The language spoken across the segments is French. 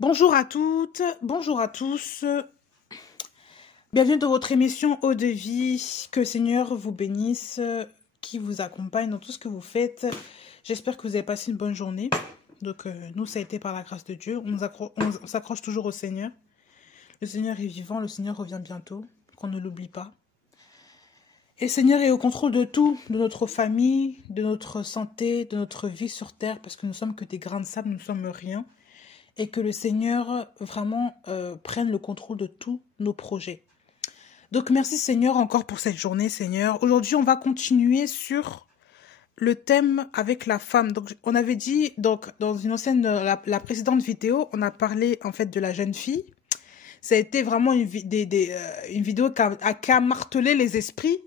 Bonjour à toutes, bonjour à tous. Bienvenue dans votre émission Eau de vie. Que le Seigneur vous bénisse, qui vous accompagne dans tout ce que vous faites. J'espère que vous avez passé une bonne journée. Donc, nous, ça a été par la grâce de Dieu. On s'accroche toujours au Seigneur. Le Seigneur est vivant, le Seigneur revient bientôt. Qu'on ne l'oublie pas. Et le Seigneur est au contrôle de tout, de notre famille, de notre santé, de notre vie sur terre, parce que nous sommes que des grains de sable, nous ne sommes rien. Et que le Seigneur vraiment prenne le contrôle de tous nos projets. Donc merci Seigneur encore pour cette journée Seigneur. Aujourd'hui on va continuer sur le thème avec la femme. Donc on avait dit donc dans une ancienne la précédente vidéo, on a parlé en fait de la jeune fille. Ça a été vraiment une vidéo qui a martelé les esprits,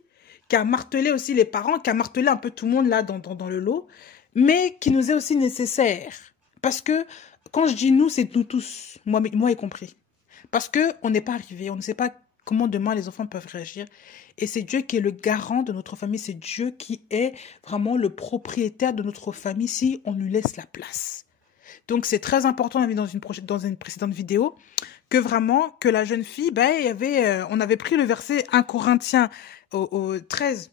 qui a martelé aussi les parents, qui a martelé un peu tout le monde là dans le lot, mais qui nous est aussi nécessaire. Parce que quand je dis nous, c'est nous tous, moi y compris. Parce qu'on n'est pas arrivé, on ne sait pas comment demain les enfants peuvent réagir. Et c'est Dieu qui est le garant de notre famille, c'est Dieu qui est vraiment le propriétaire de notre famille si on lui laisse la place. Donc c'est très important, on a vu dans une précédente vidéo, que vraiment, que la jeune fille, on avait pris le verset 1 Corinthiens au 13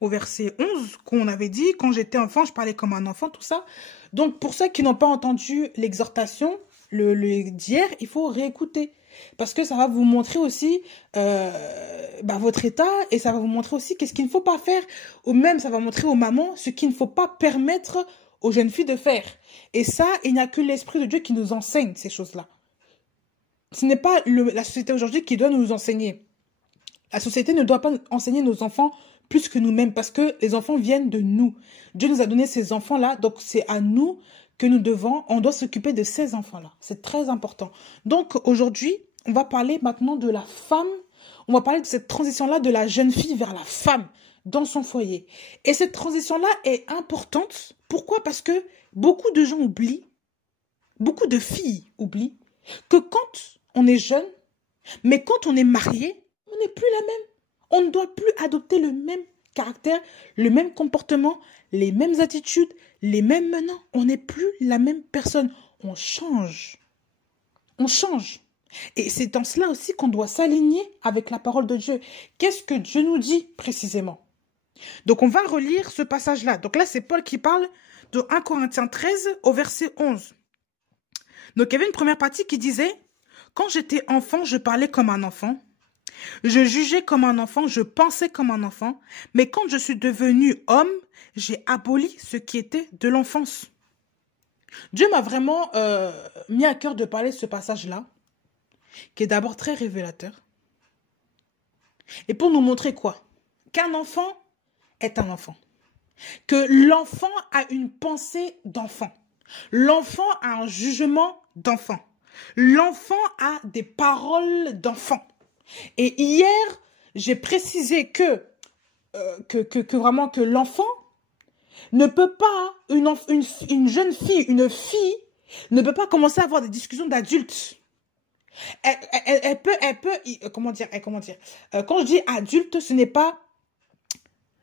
au verset 11, qu'on avait dit, quand j'étais enfant, je parlais comme un enfant, tout ça. Donc, pour ceux qui n'ont pas entendu l'exhortation d'hier, il faut réécouter. Parce que ça va vous montrer aussi votre état et ça va vous montrer aussi qu'est-ce qu'il ne faut pas faire. Ou même, ça va montrer aux mamans ce qu'il ne faut pas permettre aux jeunes filles de faire. Et ça, il n'y a que l'Esprit de Dieu qui nous enseigne ces choses-là. Ce n'est pas la société aujourd'hui qui doit nous enseigner. La société ne doit pas enseigner nos enfants plus que nous-mêmes parce que les enfants viennent de nous. Dieu nous a donné ces enfants-là, donc c'est à nous que on doit s'occuper de ces enfants-là. C'est très important. Donc aujourd'hui, on va parler maintenant de la femme, on va parler de cette transition-là de la jeune fille vers la femme dans son foyer. Et cette transition-là est importante. Pourquoi? Parce que beaucoup de gens oublient, beaucoup de filles oublient que quand on est jeune, mais quand on est marié, on n'est plus la même. On ne doit plus adopter le même caractère, le même comportement, les mêmes attitudes, les mêmes menants. On n'est plus la même personne. On change. On change. Et c'est dans cela aussi qu'on doit s'aligner avec la parole de Dieu. Qu'est-ce que Dieu nous dit précisément? Donc on va relire ce passage-là. Donc là, c'est Paul qui parle de 1 Corinthiens 13 au verset 11. Donc il y avait une première partie qui disait « Quand j'étais enfant, je parlais comme un enfant. Je jugeais comme un enfant, je pensais comme un enfant, mais quand je suis devenu homme, j'ai aboli ce qui était de l'enfance. » Dieu m'a vraiment mis à cœur de parler de ce passage-là, qui est d'abord très révélateur. Et pour nous montrer quoi? Qu'un enfant est un enfant. Que l'enfant a une pensée d'enfant. L'enfant a un jugement d'enfant. L'enfant a des paroles d'enfant. Et hier, j'ai précisé que vraiment que l'enfant ne peut pas, une jeune fille, une fille, ne peut pas commencer à avoir des discussions d'adultes. Elle peut, comment dire, quand je dis adulte, ce n'est pas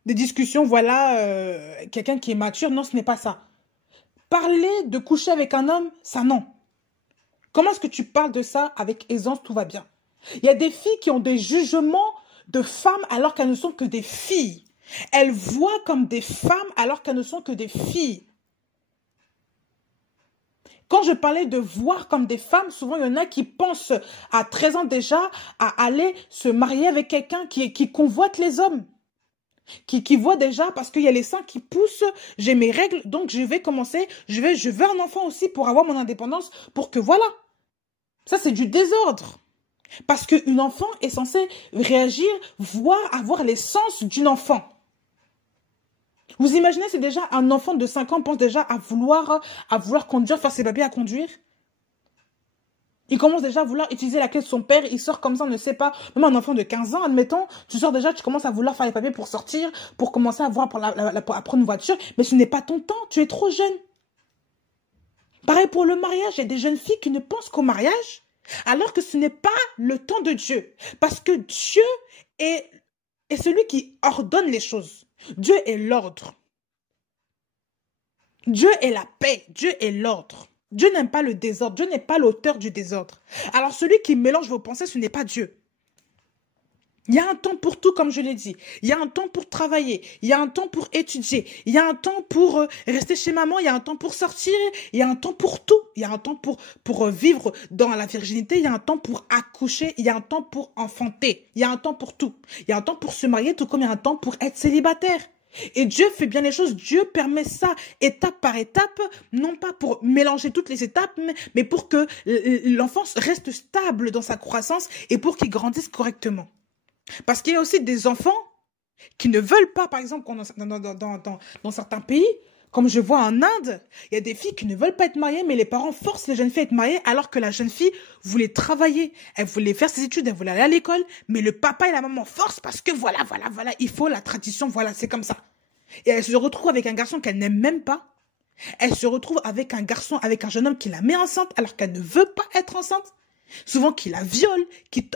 des discussions, voilà, quelqu'un qui est mature, non, ce n'est pas ça. Parler de coucher avec un homme, ça non. Comment est-ce que tu parles de ça avec aisance, tout va bien? Il y a des filles qui ont des jugements de femmes alors qu'elles ne sont que des filles. Elles voient comme des femmes alors qu'elles ne sont que des filles. Quand je parlais de voir comme des femmes, souvent il y en a qui pensent à 13 ans déjà à aller se marier avec quelqu'un qui convoite les hommes. Qui voit déjà parce qu'il y a les seins qui poussent, j'ai mes règles, donc je vais commencer, je veux un enfant aussi pour avoir mon indépendance, pour que voilà. Ça c'est du désordre. Parce qu'une enfant est censée réagir, voir, avoir les sens d'une enfant. Vous imaginez, c'est déjà un enfant de 5 ans pense déjà à vouloir conduire, faire ses papiers à conduire. Il commence déjà à vouloir utiliser la clé de son père, il sort comme ça, on ne sait pas. Même un enfant de 15 ans, admettons, tu sors déjà, tu commences à vouloir faire les papiers pour sortir, pour commencer à voir pour prendre une voiture, mais ce n'est pas ton temps, tu es trop jeune. Pareil pour le mariage, il y a des jeunes filles qui ne pensent qu'au mariage, alors que ce n'est pas le temps de Dieu. Parce que Dieu est celui qui ordonne les choses. Dieu est l'ordre. Dieu est la paix. Dieu est l'ordre. Dieu n'aime pas le désordre. Dieu n'est pas l'auteur du désordre. Alors celui qui mélange vos pensées, ce n'est pas Dieu. Il y a un temps pour tout, comme je l'ai dit. Il y a un temps pour travailler. Il y a un temps pour étudier. Il y a un temps pour rester chez maman. Il y a un temps pour sortir. Il y a un temps pour tout. Il y a un temps pour vivre dans la virginité. Il y a un temps pour accoucher. Il y a un temps pour enfanter. Il y a un temps pour tout. Il y a un temps pour se marier, tout comme il y a un temps pour être célibataire. Et Dieu fait bien les choses. Dieu permet ça étape par étape, non pas pour mélanger toutes les étapes, mais pour que l'enfant reste stable dans sa croissance et pour qu'il grandisse correctement. Parce qu'il y a aussi des enfants qui ne veulent pas, par exemple, dans certains pays, comme je vois en Inde, il y a des filles qui ne veulent pas être mariées, mais les parents forcent les jeunes filles à être mariées, alors que la jeune fille voulait travailler, elle voulait faire ses études, elle voulait aller à l'école, mais le papa et la maman forcent parce que voilà, il faut la tradition, voilà, c'est comme ça. Et elle se retrouve avec un garçon qu'elle n'aime même pas. Elle se retrouve avec un garçon, avec un jeune homme qui la met enceinte, alors qu'elle ne veut pas être enceinte. Souvent qui la viole,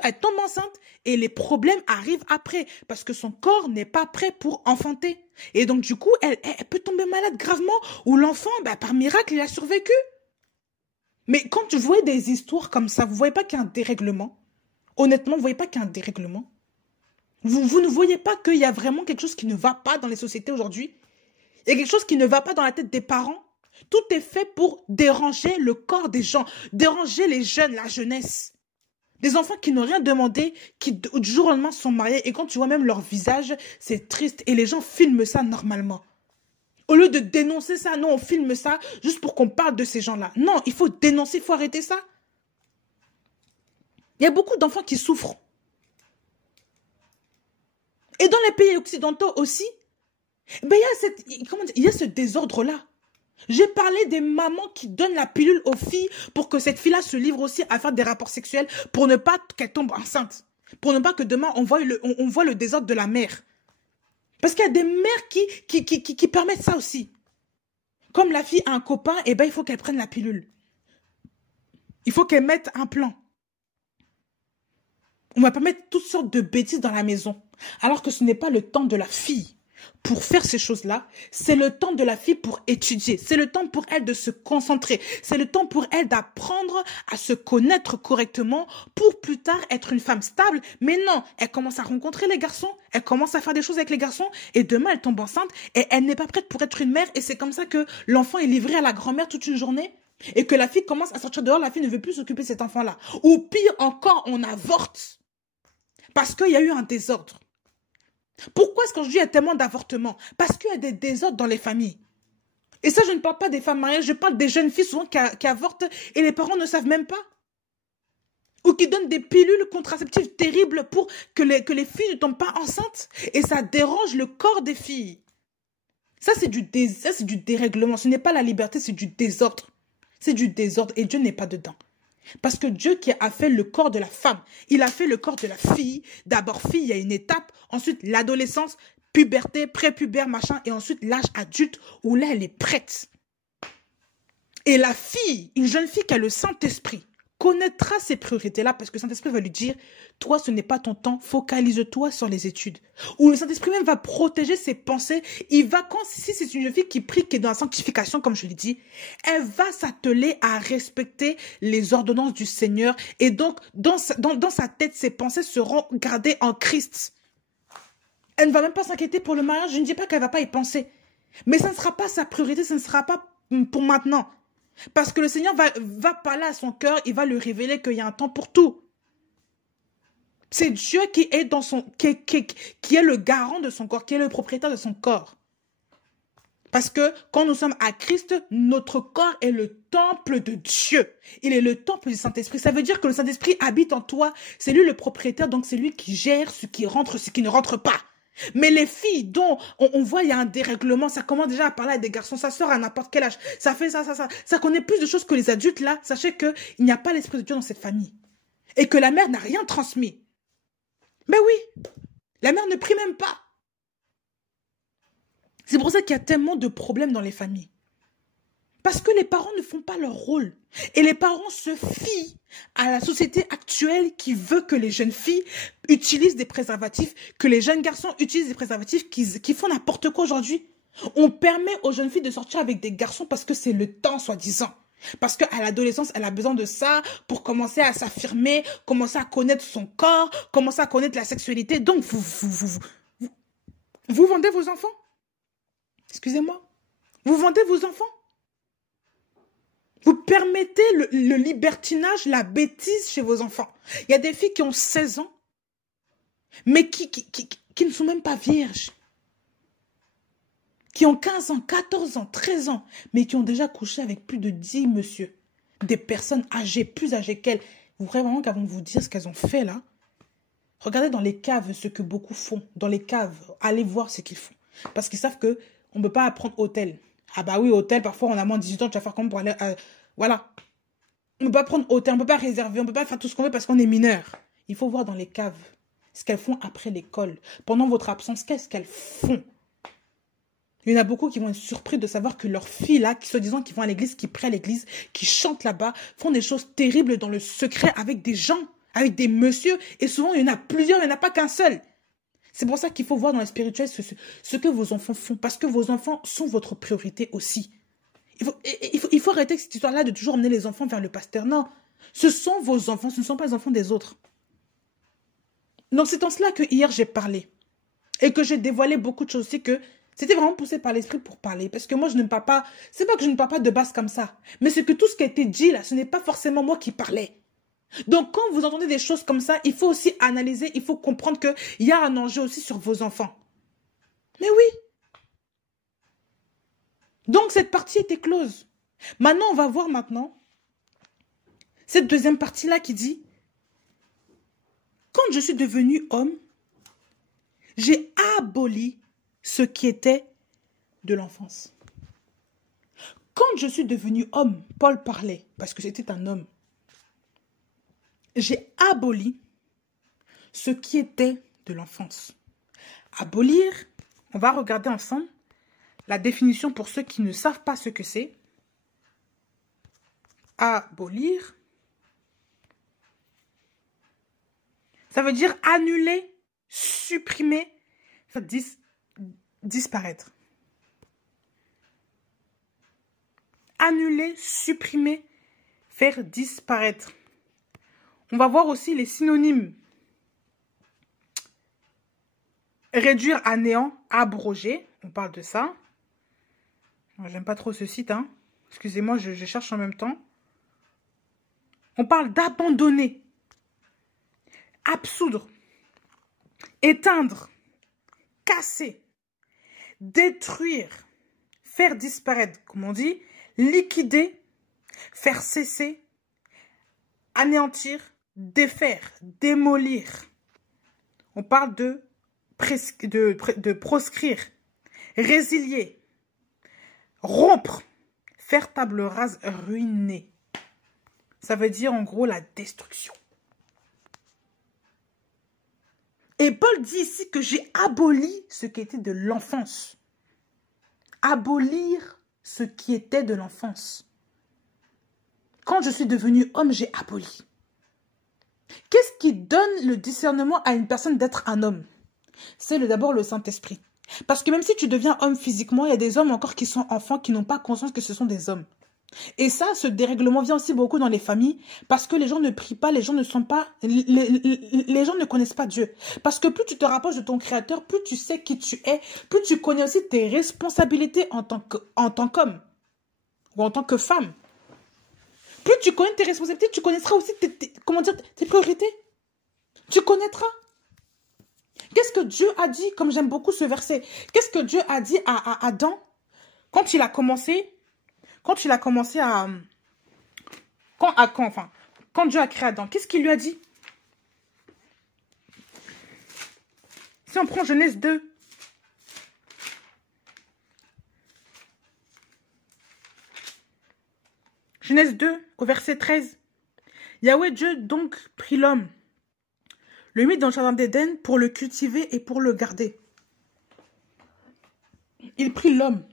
elle tombe enceinte et les problèmes arrivent après parce que son corps n'est pas prêt pour enfanter. Et donc du coup, elle peut tomber malade gravement ou l'enfant, par miracle, il a survécu. Mais quand vous voyez des histoires comme ça, vous voyez pas qu'il y a un dérèglement? Honnêtement, vous voyez pas qu'il y a un dérèglement? Vous ne voyez pas qu'il y a vraiment quelque chose qui ne va pas dans les sociétés aujourd'hui? Il y a quelque chose qui ne va pas dans la tête des parents? Tout est fait pour déranger le corps des gens, déranger les jeunes, la jeunesse. Des enfants qui n'ont rien demandé, qui du jour au lendemain sont mariés et quand tu vois même leur visage, c'est triste et les gens filment ça normalement. Au lieu de dénoncer ça, non, on filme ça juste pour qu'on parle de ces gens-là. Non, il faut dénoncer, il faut arrêter ça. Il y a beaucoup d'enfants qui souffrent. Et dans les pays occidentaux aussi, il y a ce désordre-là. J'ai parlé des mamans qui donnent la pilule aux filles pour que cette fille-là se livre aussi à faire des rapports sexuels pour ne pas qu'elle tombe enceinte. Pour ne pas que demain, on voit le désordre de la mère. Parce qu'il y a des mères qui permettent ça aussi. Comme la fille a un copain, il faut qu'elle prenne la pilule. Il faut qu'elle mette un plan. On va pas mettre toutes sortes de bêtises dans la maison. Alors que ce n'est pas le temps de la fille pour faire ces choses-là, c'est le temps de la fille pour étudier, c'est le temps pour elle de se concentrer, c'est le temps pour elle d'apprendre à se connaître correctement pour plus tard être une femme stable. Mais non, elle commence à rencontrer les garçons, elle commence à faire des choses avec les garçons et demain elle tombe enceinte et elle n'est pas prête pour être une mère et c'est comme ça que l'enfant est livré à la grand-mère toute une journée et que la fille commence à sortir dehors, la fille ne veut plus s'occuper de cet enfant-là. Ou pire encore, on avorte parce qu'il y a eu un désordre. Pourquoi est-ce que je dis qu'il y a tellement d'avortements? Parce qu'il y a des désordres dans les familles. Et ça, je ne parle pas des femmes mariées, je parle des jeunes filles souvent qui avortent et les parents ne savent même pas. Ou qui donnent des pilules contraceptives terribles pour que les filles ne tombent pas enceintes. Et ça dérange le corps des filles. Ça, c'est du dérèglement. Ce n'est pas la liberté, c'est du désordre. C'est du désordre et Dieu n'est pas dedans. Parce que Dieu qui a fait le corps de la femme, il a fait le corps de la fille. D'abord fille, il y a une étape, ensuite l'adolescence, puberté, prépubère, machin, et ensuite l'âge adulte où là, elle est prête. Et la fille, une jeune fille qui a le Saint-Esprit, connaîtra ces priorités-là parce que le Saint-Esprit va lui dire, toi, ce n'est pas ton temps, focalise-toi sur les études. Ou le Saint-Esprit même va protéger ses pensées. Si c'est une jeune fille qui prie, qui est dans la sanctification, comme je l'ai dit, elle va s'atteler à respecter les ordonnances du Seigneur. Et donc, dans sa tête, ses pensées seront gardées en Christ. Elle ne va même pas s'inquiéter pour le mariage. Je ne dis pas qu'elle ne va pas y penser. Mais ça ne sera pas sa priorité, ça ne sera pas pour maintenant. Parce que le Seigneur va parler à son cœur, il va lui révéler qu'il y a un temps pour tout. C'est Dieu qui est qui est le garant de son corps, qui est le propriétaire de son corps. Parce que quand nous sommes à Christ, notre corps est le temple de Dieu. Il est le temple du Saint-Esprit. Ça veut dire que le Saint-Esprit habite en toi. C'est lui le propriétaire, donc c'est lui qui gère ce qui rentre, ce qui ne rentre pas. Mais les filles dont on voit il y a un dérèglement, ça commence déjà à parler à des garçons, ça sort à n'importe quel âge, ça fait ça. Ça connaît plus de choses que les adultes là. Sachez qu'il n'y a pas l'Esprit de Dieu dans cette famille. Et que la mère n'a rien transmis. Mais oui, la mère ne prie même pas. C'est pour ça qu'il y a tellement de problèmes dans les familles. Parce que les parents ne font pas leur rôle. Et les parents se fient à la société actuelle qui veut que les jeunes filles utilisent des préservatifs, que les jeunes garçons utilisent des préservatifs qui font n'importe quoi aujourd'hui. On permet aux jeunes filles de sortir avec des garçons parce que c'est le temps, soi-disant. Parce qu'à l'adolescence, elle a besoin de ça pour commencer à s'affirmer, commencer à connaître son corps, commencer à connaître la sexualité. Donc, vous vendez vos enfants. Excusez-moi. Vous vendez vos enfants. Vous permettez le libertinage, la bêtise chez vos enfants. Il y a des filles qui ont 16 ans, mais qui ne sont même pas vierges. Qui ont 15 ans, 14 ans, 13 ans, mais qui ont déjà couché avec plus de 10 monsieur. Des personnes âgées, plus âgées qu'elles. Vous croyez vraiment qu'elles vont vous dire ce qu'elles ont fait là? Regardez dans les caves ce que beaucoup font. Dans les caves, allez voir ce qu'ils font. Parce qu'ils savent qu'on ne peut pas apprendre hôtel. Ah bah oui, hôtel, parfois on a moins de 18 ans, tu vas faire comment pour aller... voilà. On ne peut pas prendre hôtel, on ne peut pas réserver, on ne peut pas faire tout ce qu'on veut parce qu'on est mineur. Il faut voir dans les caves ce qu'elles font après l'école. Pendant votre absence, qu'est-ce qu'elles font? Il y en a beaucoup qui vont être surpris de savoir que leurs filles, là, qui soi-disant qui vont à l'église, qui prient à l'église, qui chantent là-bas, font des choses terribles dans le secret avec des gens, avec des messieurs. Et souvent, il y en a plusieurs, il n'y en a pas qu'un seul. C'est pour ça qu'il faut voir dans les spirituels ce que vos enfants font. Parce que vos enfants sont votre priorité aussi. Il faut arrêter cette histoire-là de toujours emmener les enfants vers le pasteur. Non, ce sont vos enfants, ce ne sont pas les enfants des autres. Donc c'est en cela que hier j'ai parlé. Et que j'ai dévoilé beaucoup de choses aussi que... C'était vraiment poussé par l'esprit pour parler. Parce que moi, je ne parle pas... C'est pas que je ne parle pas de base comme ça. Mais c'est que tout ce qui a été dit là, ce n'est pas forcément moi qui parlais. Donc, quand vous entendez des choses comme ça, il faut aussi analyser, il faut comprendre qu'il y a un enjeu aussi sur vos enfants. Mais oui. Donc, cette partie était close. Maintenant, on va voir maintenant cette deuxième partie-là qui dit « Quand je suis devenu homme, j'ai aboli ce qui était de l'enfance. » Quand je suis devenu homme, Paul parlait, parce que c'était un homme. J'ai aboli ce qui était de l'enfance. Abolir, on va regarder ensemble la définition pour ceux qui ne savent pas ce que c'est. Abolir, ça veut dire annuler, supprimer, disparaître. Annuler, supprimer, faire disparaître. On va voir aussi les synonymes. Réduire à néant, abroger. On parle de ça. J'aime pas trop ce site. Hein. Excusez-moi, je cherche en même temps. On parle d'abandonner. Absoudre. Éteindre. Casser. Détruire. Faire disparaître, comme on dit. Liquider. Faire cesser. Anéantir. Défaire. Démolir. On parle de proscrire. Résilier. Rompre. Faire table rase. Ruiner. Ça veut dire en gros la destruction. Et Paul dit ici que j'ai aboli ce qui était de l'enfance. Abolir ce qui était de l'enfance. Quand je suis devenu homme, j'ai aboli. Qu'est-ce qui donne le discernement à une personne d'être un homme? C'est d'abord le Saint-Esprit. Parce que même si tu deviens homme physiquement, il y a des hommes encore qui sont enfants, qui n'ont pas conscience que ce sont des hommes. Et ça, ce dérèglement vient aussi beaucoup dans les familles parce que les gens ne prient pas, les gens ne sont pas, les gens ne connaissent pas Dieu. Parce que plus tu te rapproches de ton Créateur, plus tu sais qui tu es, plus tu connais aussi tes responsabilités en tant qu'homme ou en tant que femme. Plus tu connais tes responsabilités, tu connaîtras aussi tes priorités. Tu connaîtras. Qu'est-ce que Dieu a dit, comme j'aime beaucoup ce verset, qu'est-ce que Dieu a dit à Adam quand il a commencé Quand Dieu a créé Adam, qu'est-ce qu'il lui a dit? Si on prend Genèse 2. Genèse 2, au verset 13. Yahweh Dieu donc prit l'homme, le mit dans le jardin d'Éden pour le cultiver et pour le garder. Il prit l'homme,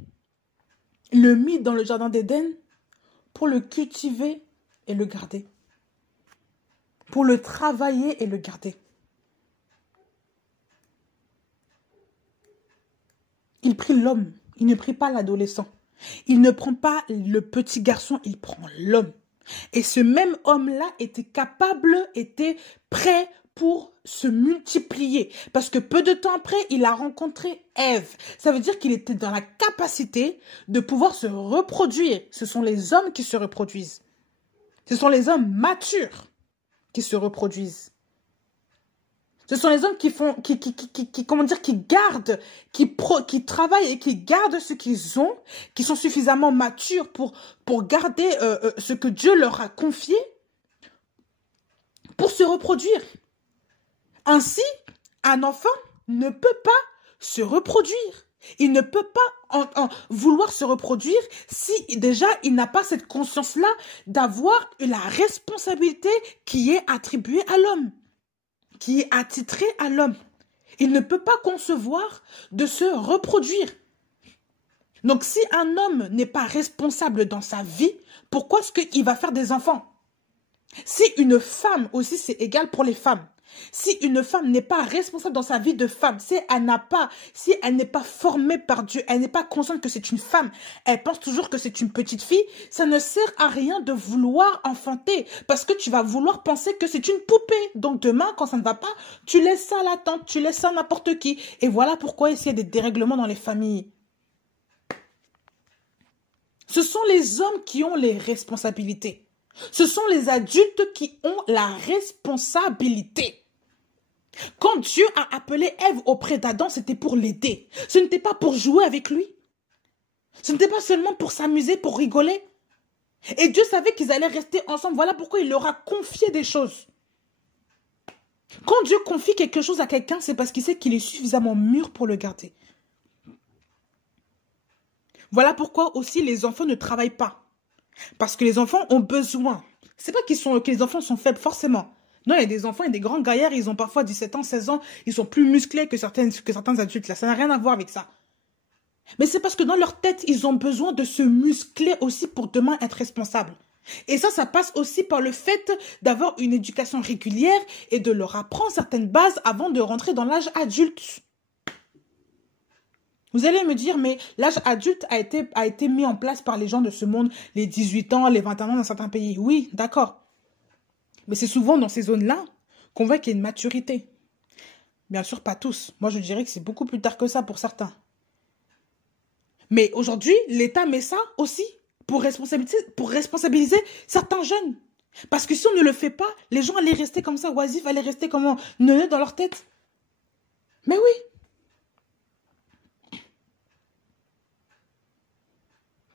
le mit dans le jardin d'Éden pour le cultiver et le garder. Pour le travailler et le garder. Il prit l'homme, il ne prit pas l'adolescent. Il ne prend pas le petit garçon, il prend l'homme. Et ce même homme-là était capable, était prêt pour se multiplier. Parce que peu de temps après, il a rencontré Ève. Ça veut dire qu'il était dans la capacité de pouvoir se reproduire. Ce sont les hommes qui se reproduisent. Ce sont les hommes matures qui se reproduisent. Ce sont les hommes qui font, comment dire, qui gardent, qui travaillent et qui gardent ce qu'ils ont, qui sont suffisamment matures pour garder ce que Dieu leur a confié, pour se reproduire. Ainsi, un enfant ne peut pas se reproduire. Il ne peut pas vouloir se reproduire si déjà il n'a pas cette conscience-là d'avoir la responsabilité qui est attribuée à l'homme, qui est attitrée à l'homme. Il ne peut pas concevoir de se reproduire. Donc si un homme n'est pas responsable dans sa vie, pourquoi est-ce qu'il va faire des enfants? Si une femme aussi, c'est égal pour les femmes. Si une femme n'est pas responsable dans sa vie de femme, si elle n'est pas formée par Dieu, elle n'est pas consciente que c'est une femme, elle pense toujours que c'est une petite fille, ça ne sert à rien de vouloir enfanter parce que tu vas vouloir penser que c'est une poupée. Donc demain, quand ça ne va pas, tu laisses ça à la tante, tu laisses ça à n'importe qui. Et voilà pourquoi il y a des dérèglements dans les familles. Ce sont les hommes qui ont les responsabilités. Ce sont les adultes qui ont la responsabilité. Quand Dieu a appelé Ève auprès d'Adam, c'était pour l'aider. Ce n'était pas pour jouer avec lui. Ce n'était pas seulement pour s'amuser, pour rigoler. Et Dieu savait qu'ils allaient rester ensemble. Voilà pourquoi il leur a confié des choses. Quand Dieu confie quelque chose à quelqu'un, c'est parce qu'il sait qu'il est suffisamment mûr pour le garder. Voilà pourquoi aussi les enfants ne travaillent pas. Parce que les enfants ont besoin. C'est pas que les enfants sont faibles, forcément. Non, il y a des enfants, il y a des grands gaillards, ils ont parfois 17 ans, 16 ans, ils sont plus musclés que certains adultes, là. Ça n'a rien à voir avec ça. Mais c'est parce que dans leur tête, ils ont besoin de se muscler aussi pour demain être responsables. Et ça passe aussi par le fait d'avoir une éducation régulière et de leur apprendre certaines bases avant de rentrer dans l'âge adulte. Vous allez me dire, mais l'âge adulte a été mis en place par les gens de ce monde, les 18 ans, les 21 ans dans certains pays. Oui, d'accord. Mais c'est souvent dans ces zones-là qu'on voit qu'il y a une maturité. Bien sûr, pas tous. Moi, je dirais que c'est beaucoup plus tard que ça pour certains. Mais aujourd'hui, l'État met ça aussi pour responsabiliser certains jeunes. Parce que si on ne le fait pas, les gens allaient rester comme ça, oisifs, allaient rester comme un neuneu dans leur tête. Mais oui.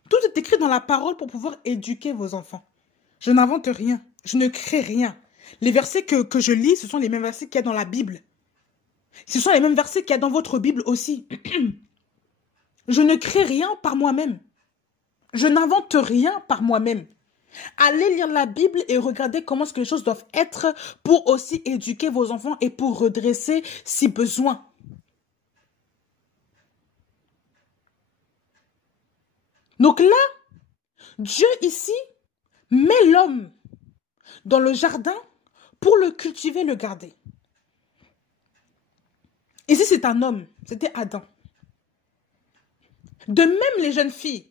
Tout est écrit dans la parole pour pouvoir éduquer vos enfants. Je n'invente rien. Je ne crée rien. Les versets que je lis, ce sont les mêmes versets qu'il y a dans la Bible. Ce sont les mêmes versets qu'il y a dans votre Bible aussi. Je ne crée rien par moi-même. Je n'invente rien par moi-même. Allez lire la Bible et regardez comment est-ce que les choses doivent être pour aussi éduquer vos enfants et pour redresser si besoin. Donc là, Dieu ici met l'homme dans le jardin pour le cultiver, le garder. Ici, c'est un homme. C'était Adam. De même, les jeunes filles.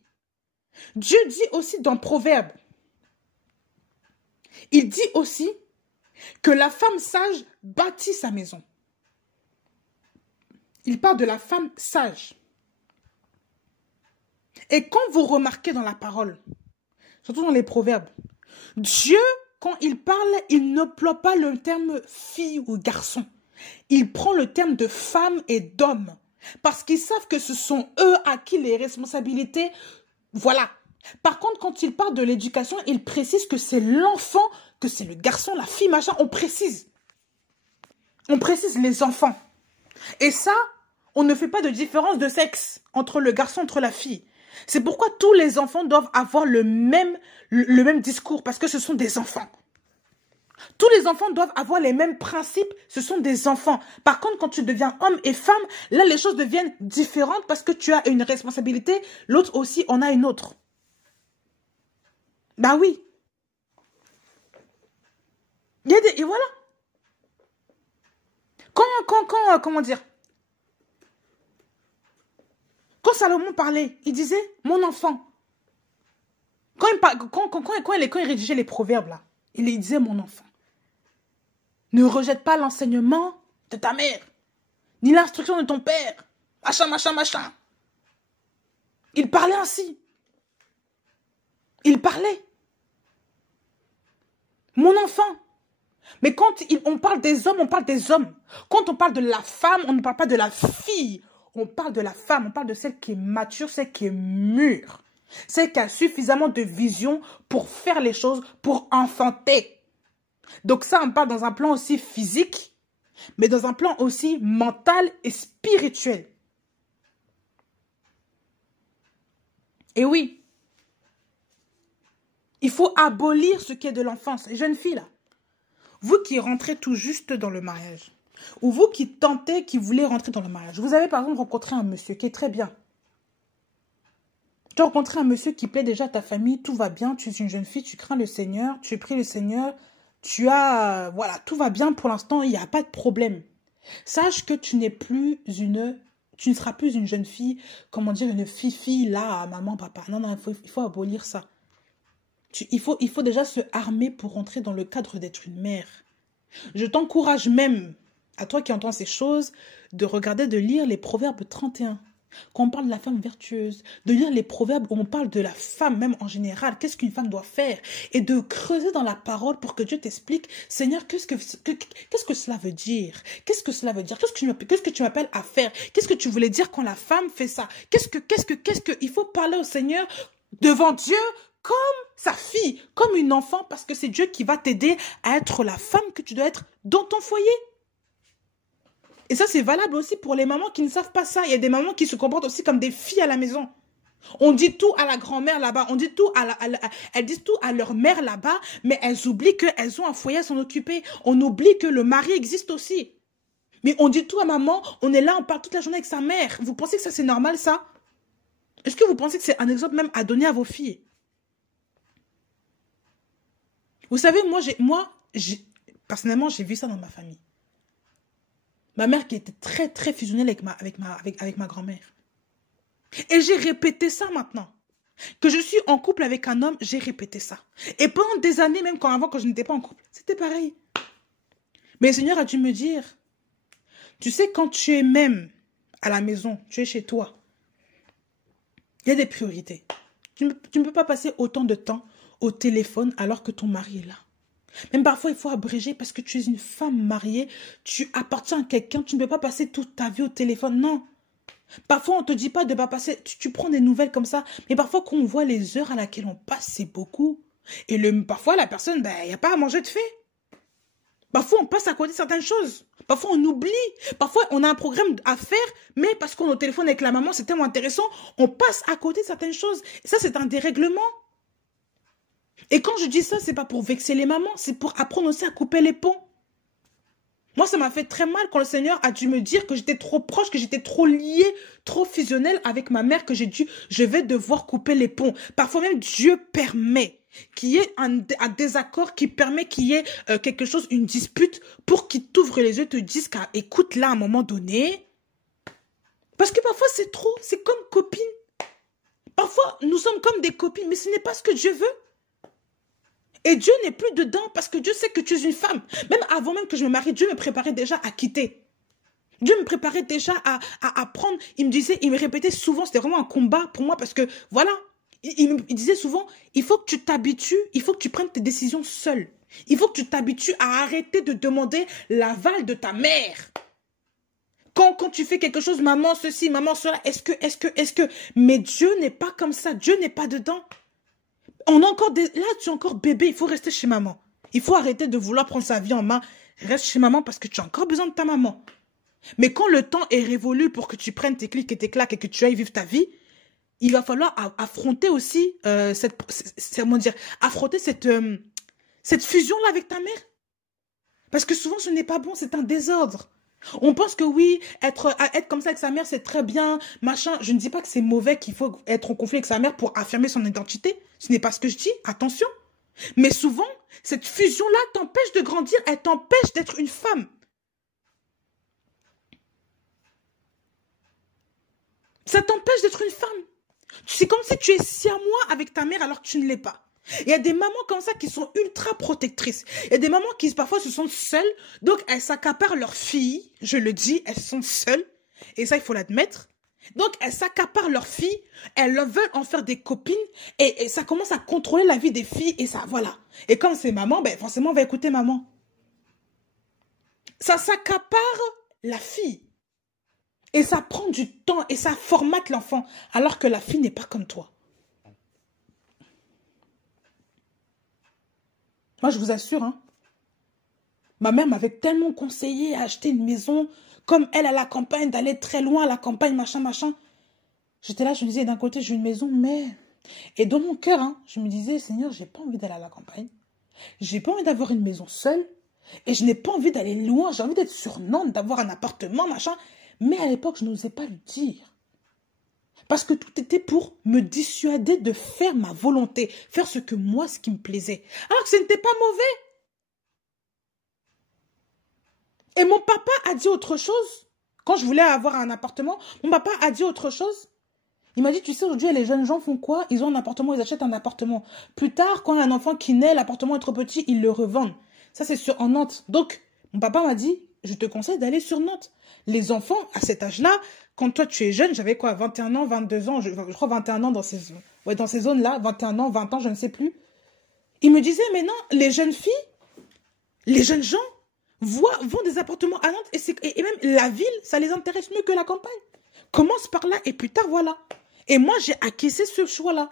Dieu dit aussi dans Proverbes, il dit aussi que la femme sage bâtit sa maison. Il parle de la femme sage. Et quand vous remarquez dans la parole, surtout dans les Proverbes, Dieu, quand il parle, il n'emploie pas le terme fille ou garçon. Il prend le terme de femme et d'homme. Parce qu'ils savent que ce sont eux à qui les responsabilités, voilà. Par contre, quand il parle de l'éducation, il précise que c'est l'enfant, que c'est le garçon, la fille, machin. On précise. On précise les enfants. Et ça, on ne fait pas de différence de sexe entre le garçon, entre la fille. C'est pourquoi tous les enfants doivent avoir le même discours, parce que ce sont des enfants. Tous les enfants doivent avoir les mêmes principes, ce sont des enfants. Par contre, quand tu deviens homme et femme, là, les choses deviennent différentes parce que tu as une responsabilité, l'autre aussi en a une autre. Bah oui. Et voilà. Comment dire? Quand Salomon parlait, il disait, mon enfant. Quand il rédigeait les proverbes, là, il disait, mon enfant. Ne rejette pas l'enseignement de ta mère, ni l'instruction de ton père. Machin, machin, machin. Il parlait ainsi. Il parlait. Mon enfant. Mais quand on parle des hommes, on parle des hommes. Quand on parle de la femme, on ne parle pas de la fille. On parle de la femme, on parle de celle qui est mature, celle qui est mûre. Celle qui a suffisamment de vision pour faire les choses, pour enfanter. Donc ça, on parle dans un plan aussi physique, mais dans un plan aussi mental et spirituel. Et oui, il faut abolir ce qui est de l'enfance. Les jeunes filles, là, vous qui rentrez tout juste dans le mariage, ou vous qui tentez, qui voulez rentrer dans le mariage, vous avez par exemple rencontré un monsieur qui est très bien. Tu as rencontré un monsieur qui plaît déjà à ta famille, tout va bien, tu es une jeune fille, tu crains le Seigneur, tu pries le Seigneur, voilà, tout va bien pour l'instant, il n'y a pas de problème. Sache que tu ne seras plus une jeune fille, comment dire, une fille là, maman, papa. Non, non, il faut abolir ça. Il faut déjà se armer pour rentrer dans le cadre d'être une mère. Je t'encourage même, à toi qui entends ces choses, de regarder, de lire les Proverbes 31. Quand on parle de la femme vertueuse, de lire les proverbes où on parle de la femme même en général, qu'est-ce qu'une femme doit faire, et de creuser dans la parole pour que Dieu t'explique, Seigneur, qu'est-ce que cela veut dire? Qu'est-ce que cela veut dire? Qu'est-ce que tu m'appelles à faire? Qu'est-ce que tu voulais dire quand la femme fait ça? Il faut parler au Seigneur devant Dieu comme sa fille, comme une enfant, parce que c'est Dieu qui va t'aider à être la femme que tu dois être dans ton foyer. Et ça, c'est valable aussi pour les mamans qui ne savent pas ça. Il y a des mamans qui se comportent aussi comme des filles à la maison. On dit tout à la grand-mère là-bas. On dit tout elles disent tout à leur mère là-bas, mais elles oublient qu'elles ont un foyer à s'en occuper. On oublie que le mari existe aussi. Mais on dit tout à maman, on est là, on parle toute la journée avec sa mère. Vous pensez que ça, c'est normal, ça? Est-ce que vous pensez que c'est un exemple même à donner à vos filles? Vous savez, personnellement, j'ai vu ça dans ma famille. Ma mère qui était très, très fusionnelle avec ma grand-mère. Et j'ai répété ça maintenant. Que je suis en couple avec un homme, j'ai répété ça. Et pendant des années, même avant que je n'étais pas en couple, c'était pareil. Mais le Seigneur a dû me dire, tu sais, quand tu es même à la maison, tu es chez toi, il y a des priorités. Tu ne peux pas passer autant de temps au téléphone alors que ton mari est là. Même parfois, il faut abréger parce que tu es une femme mariée, tu appartiens à quelqu'un, tu ne peux pas passer toute ta vie au téléphone, non. Parfois, on ne te dit pas de ne pas passer, tu prends des nouvelles comme ça, mais parfois, quand on voit les heures à laquelle on passe, c'est beaucoup. Et parfois, la personne, il n'y a pas à manger de fait. Parfois, on passe à côté de certaines choses. Parfois, on oublie. Parfois, on a un programme à faire, mais parce qu'on est au téléphone avec la maman, c'est tellement intéressant, on passe à côté de certaines choses. Et ça, c'est un dérèglement. Et quand je dis ça, c'est pas pour vexer les mamans, c'est pour apprendre aussi à couper les ponts. Moi, ça m'a fait très mal quand le Seigneur a dû me dire que j'étais trop proche, que j'étais trop liée, trop fusionnelle avec ma mère, que je vais devoir couper les ponts. Parfois même, Dieu permet qu'il y ait un désaccord, qui permet qu'il y ait quelque chose, une dispute, pour qu'il t'ouvre les yeux, te dise écoute là à un moment donné. Parce que parfois, c'est trop, c'est comme copine. Parfois, nous sommes comme des copines, mais ce n'est pas ce que Dieu veut. Et Dieu n'est plus dedans parce que Dieu sait que tu es une femme. Même avant même que je me marie, Dieu me préparait déjà à quitter. Dieu me préparait déjà à apprendre. Il me répétait souvent, c'était vraiment un combat pour moi parce que, voilà, il disait souvent, il faut que tu t'habitues, il faut que tu prennes tes décisions seule. Il faut que tu t'habitues à arrêter de demander l'aval de ta mère. Quand tu fais quelque chose, maman ceci, maman cela, est-ce que... Mais Dieu n'est pas comme ça, Dieu n'est pas dedans. Là, tu es encore bébé, il faut rester chez maman. Il faut arrêter de vouloir prendre sa vie en main. Reste chez maman parce que tu as encore besoin de ta maman. Mais quand le temps est révolu pour que tu prennes tes clics et tes claques et que tu ailles vivre ta vie, il va falloir affronter aussi affronter cette fusion-là avec ta mère. Parce que souvent, ce n'est pas bon, c'est un désordre. On pense que oui, être comme ça avec sa mère, c'est très bien, machin. Je ne dis pas que c'est mauvais, qu'il faut être en conflit avec sa mère pour affirmer son identité. Ce n'est pas ce que je dis, attention. Mais souvent, cette fusion-là t'empêche de grandir, elle t'empêche d'être une femme. Ça t'empêche d'être une femme. C'est comme si tu es siamois avec ta mère alors que tu ne l'es pas. Il y a des mamans comme ça qui sont ultra protectrices. Il y a des mamans qui parfois se sentent seules, donc elles s'accaparent leurs filles, je le dis, elles sont seules, et ça il faut l'admettre. Donc elles s'accaparent leurs filles, elles veulent en faire des copines, et ça commence à contrôler la vie des filles, et ça, voilà. Et comme c'est maman, ben forcément on va écouter maman. Ça s'accapare la fille. Et ça prend du temps, et ça formate l'enfant, alors que la fille n'est pas comme toi. Moi, je vous assure, hein, ma mère m'avait tellement conseillé à acheter une maison, comme elle à la campagne, d'aller très loin à la campagne, machin, machin. J'étais là, je me disais, d'un côté, j'ai une maison, mais... Et dans mon cœur, hein, je me disais, Seigneur, j'ai pas envie d'aller à la campagne. J'ai pas envie d'avoir une maison seule. Et je n'ai pas envie d'aller loin. J'ai envie d'être sur Nantes, d'avoir un appartement, machin. Mais à l'époque, je n'osais pas le dire. Parce que tout était pour me dissuader de faire ma volonté, faire ce qui me plaisait. Alors que ce n'était pas mauvais. Et mon papa a dit autre chose. Quand je voulais avoir un appartement, mon papa a dit autre chose. Il m'a dit, tu sais, aujourd'hui, les jeunes gens font quoi? Ils ont un appartement, ils achètent un appartement. Plus tard, quand un enfant qui naît, l'appartement est trop petit, ils le revendent. Ça, c'est en Nantes. Donc, mon papa m'a dit, je te conseille d'aller sur Nantes. Les enfants, à cet âge-là, quand toi, tu es jeune, j'avais quoi, 21 ans, 22 ans, je crois 21 ans dans ces zones-là, 21 ans, 20 ans, je ne sais plus. Il me disait, mais non, les jeunes filles, les jeunes gens, vont des appartements à Nantes et même la ville, ça les intéresse mieux que la campagne. Commence par là et plus tard, voilà. Et moi, j'ai acquiescé ce choix-là.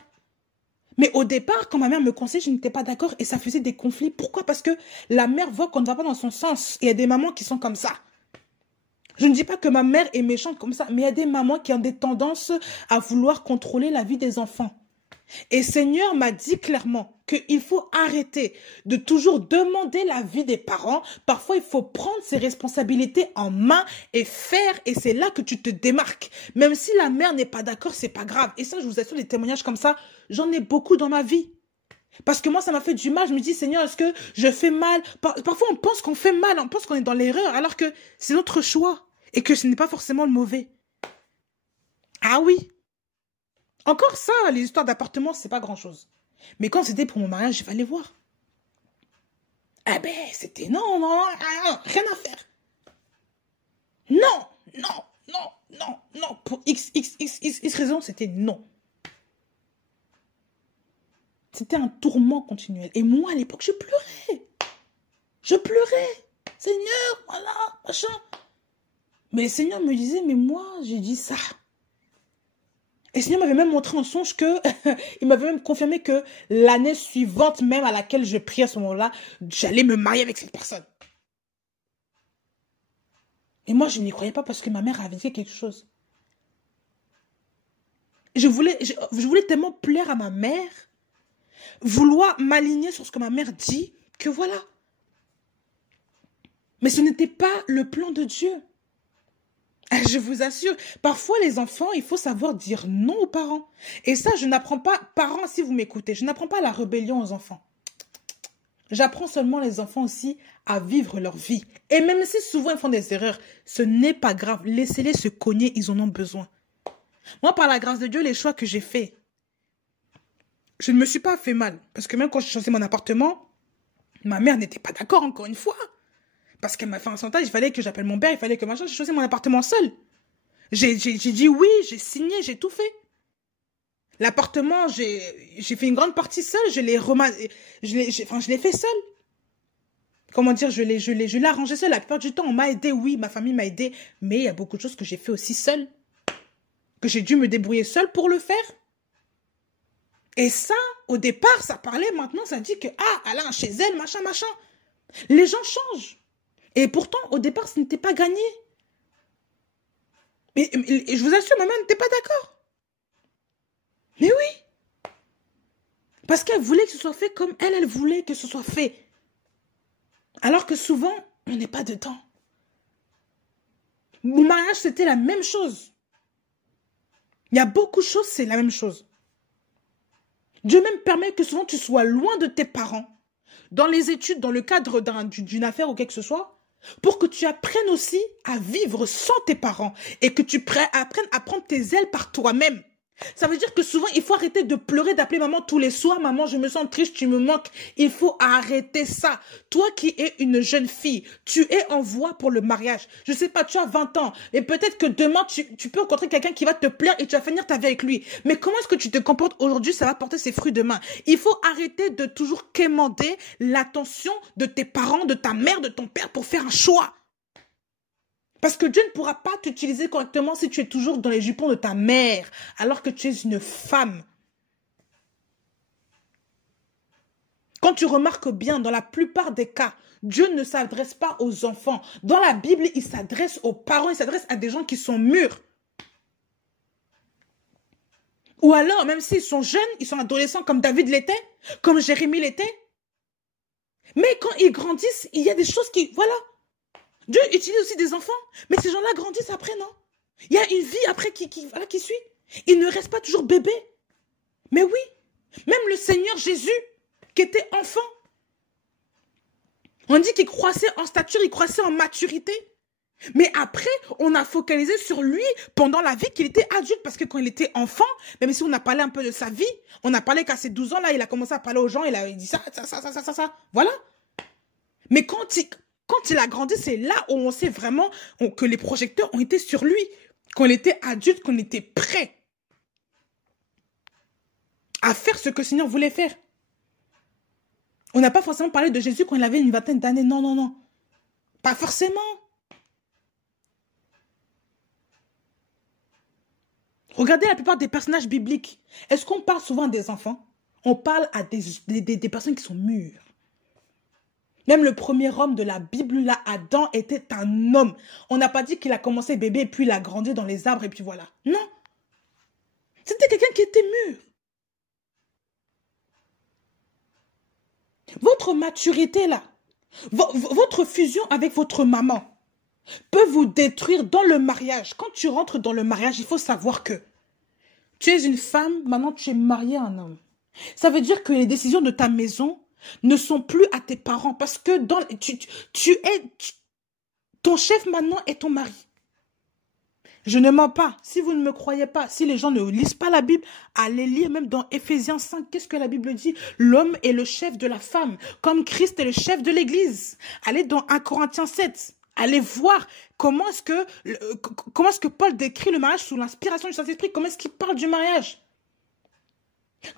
Mais au départ, quand ma mère me conseillait, je n'étais pas d'accord et ça faisait des conflits. Pourquoi? Parce que la mère voit qu'on ne va pas dans son sens. Et il y a des mamans qui sont comme ça. Je ne dis pas que ma mère est méchante comme ça, mais il y a des mamans qui ont des tendances à vouloir contrôler la vie des enfants. Et Seigneur m'a dit clairement qu'il faut arrêter de toujours demander l'avis des parents. Parfois, il faut prendre ses responsabilités en main et faire. Et c'est là que tu te démarques. Même si la mère n'est pas d'accord, c'est pas grave. Et ça, je vous assure, des témoignages comme ça, j'en ai beaucoup dans ma vie. Parce que moi, ça m'a fait du mal. Je me dis, Seigneur, est-ce que je fais mal? Parfois, on pense qu'on fait mal, on pense qu'on est dans l'erreur, alors que c'est notre choix. Et que ce n'est pas forcément le mauvais. Ah oui. Encore ça, les histoires d'appartements, c'est pas grand-chose. Mais quand c'était pour mon mariage, je vais aller voir. Ah ben, c'était non, non, non, rien à faire. Non, non, non, non, non. Pour X raison, c'était non. C'était un tourment continuel. Et moi, à l'époque, je pleurais. Je pleurais. Seigneur, voilà, machin. Mais le Seigneur me disait, mais moi, j'ai dit ça. Et le Seigneur m'avait même montré en songe que, il m'avait même confirmé que l'année suivante même à laquelle je priais à ce moment-là, j'allais me marier avec cette personne. Et moi, je n'y croyais pas parce que ma mère avait dit quelque chose. Je voulais tellement plaire à ma mère, vouloir m'aligner sur ce que ma mère dit, que voilà. Mais ce n'était pas le plan de Dieu. Je vous assure, parfois les enfants, il faut savoir dire non aux parents. Et ça, je n'apprends pas, parents, si vous m'écoutez, je n'apprends pas la rébellion aux enfants. J'apprends seulement les enfants aussi à vivre leur vie. Et même si souvent ils font des erreurs, ce n'est pas grave. Laissez-les se cogner, ils en ont besoin. Moi, par la grâce de Dieu, les choix que j'ai faits, je ne me suis pas fait mal. Parce que même quand j'ai choisi mon appartement, ma mère n'était pas d'accord encore une fois. Parce qu'elle m'a fait un chantage, il fallait que j'appelle mon père, il fallait que machin, j'ai choisi mon appartement seul. J'ai dit oui, j'ai signé, j'ai tout fait. L'appartement, j'ai fait une grande partie seule, je l'ai fait seule. Comment dire, je l'ai arrangé seule. La plupart du temps, on m'a aidé, oui, ma famille m'a aidé, mais il y a beaucoup de choses que j'ai fait aussi seule. Que j'ai dû me débrouiller seule pour le faire. Et ça, au départ, ça parlait, maintenant, ça dit que, ah, Alain, chez elle, machin, machin. Les gens changent. Et pourtant, au départ, ce n'était pas gagné. Et je vous assure, ma mère n'était pas d'accord. Mais oui. Parce qu'elle voulait que ce soit fait comme elle voulait que ce soit fait. Alors que souvent, on n'est pas dedans. Mon mariage, c'était la même chose. Il y a beaucoup de choses, c'est la même chose. Dieu même permet que souvent tu sois loin de tes parents, dans les études, dans le cadre d'une affaire ou quelque que ce soit. pour que tu apprennes aussi à vivre sans tes parents et que tu apprennes à prendre tes ailes par toi-même. Ça veut dire que souvent, il faut arrêter de pleurer, d'appeler maman tous les soirs. Maman, je me sens triste, tu me manques. Il faut arrêter ça. Toi qui es une jeune fille, tu es en voie pour le mariage. Je sais pas, tu as 20 ans. Et peut-être que demain, tu peux rencontrer quelqu'un qui va te plaire et tu vas finir ta vie avec lui. Mais comment est-ce que tu te comportes aujourd'hui? Ça va porter ses fruits demain. Il faut arrêter de toujours quémander l'attention de tes parents, de ta mère, de ton père pour faire un choix. Parce que Dieu ne pourra pas t'utiliser correctement si tu es toujours dans les jupons de ta mère, alors que tu es une femme. Quand tu remarques bien, dans la plupart des cas, Dieu ne s'adresse pas aux enfants. Dans la Bible, il s'adresse aux parents, il s'adresse à des gens qui sont mûrs. Ou alors, même s'ils sont jeunes, ils sont adolescents comme David l'était, comme Jérémie l'était. Mais quand ils grandissent, il y a des choses qui... Voilà. Dieu utilise aussi des enfants, mais ces gens-là grandissent après, non? Il y a une vie après qui suit. Il ne reste pas toujours bébé. Mais oui, même le Seigneur Jésus, qui était enfant, on dit qu'il croissait en stature, il croissait en maturité. Mais après, on a focalisé sur lui pendant la vie qu'il était adulte, parce que quand il était enfant, même si on a parlé un peu de sa vie, on a parlé qu'à ses 12 ans, là, il a commencé à parler aux gens, il a dit ça. Voilà. Mais quand il a grandi, c'est là où on sait vraiment que les projecteurs ont été sur lui. Qu'on était adulte, qu'on était prêt à faire ce que le Seigneur voulait faire. On n'a pas forcément parlé de Jésus quand il avait une vingtaine d'années. Non, non, non. Pas forcément. Regardez la plupart des personnages bibliques. Est-ce qu'on parle souvent des enfants? On parle à des personnes qui sont mûres. Même le premier homme de la Bible, là, Adam, était un homme. On n'a pas dit qu'il a commencé bébé et puis il a grandi dans les arbres et puis voilà. Non. C'était quelqu'un qui était mûr. Votre maturité, là, votre fusion avec votre maman peut vous détruire dans le mariage. Quand tu rentres dans le mariage, il faut savoir que tu es une femme, maintenant tu es mariée à un homme. Ça veut dire que les décisions de ta maison ne sont plus à tes parents parce que ton chef maintenant est ton mari. Je ne mens pas. Si vous ne me croyez pas, si les gens ne lisent pas la Bible, allez lire même dans Éphésiens 5. Qu'est-ce que la Bible dit? L'homme est le chef de la femme, comme Christ est le chef de l'Église. Allez dans 1 Corinthiens 7. Allez voir comment est-ce que Paul décrit le mariage sous l'inspiration du Saint-Esprit. Comment est-ce qu'il parle du mariage?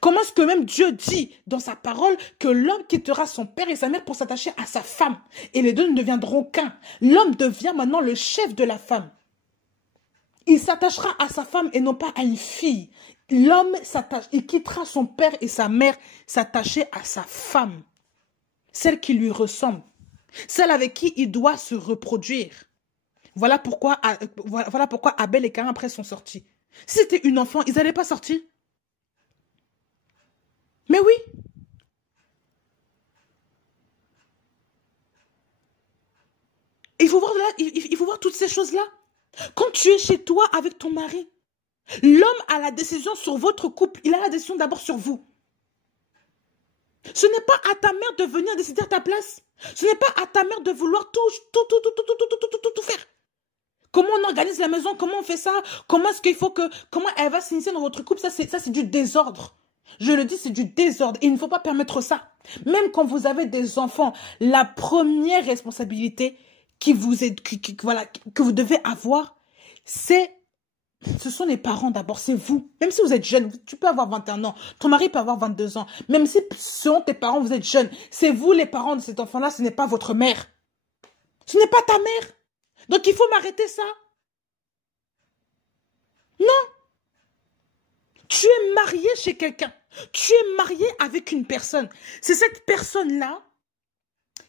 Comment est-ce que même Dieu dit dans sa parole que l'homme quittera son père et sa mère pour s'attacher à sa femme et les deux ne deviendront qu'un. L'homme devient maintenant le chef de la femme. Il s'attachera à sa femme et non pas à une fille. L'homme s'attache, il quittera son père et sa mère s'attacher à sa femme, celle qui lui ressemble, celle avec qui il doit se reproduire. Voilà pourquoi Abel et Caïn après sont sortis. Si c'était une enfant, ils n'allaient pas sortir. Mais oui. Il faut voir là, il faut voir toutes ces choses-là. Quand tu es chez toi avec ton mari, l'homme a la décision sur votre couple. Il a la décision d'abord sur vous. Ce n'est pas à ta mère de venir décider à ta place. Ce n'est pas à ta mère de vouloir tout faire. Comment on organise la maison, comment on fait ça, comment elle va s'initier dans votre couple, ça c'est du désordre. Je le dis, c'est du désordre. Il ne faut pas permettre ça. Même quand vous avez des enfants, la première responsabilité que vous devez avoir, ce sont les parents d'abord, c'est vous. Même si vous êtes jeune, tu peux avoir 21 ans, ton mari peut avoir 22 ans. Même si selon tes parents, vous êtes jeunes, c'est vous les parents de cet enfant-là, ce n'est pas votre mère. Ce n'est pas ta mère. Donc il faut m'arrêter ça. Non. Tu es marié chez quelqu'un. Tu es marié avec une personne. C'est cette personne-là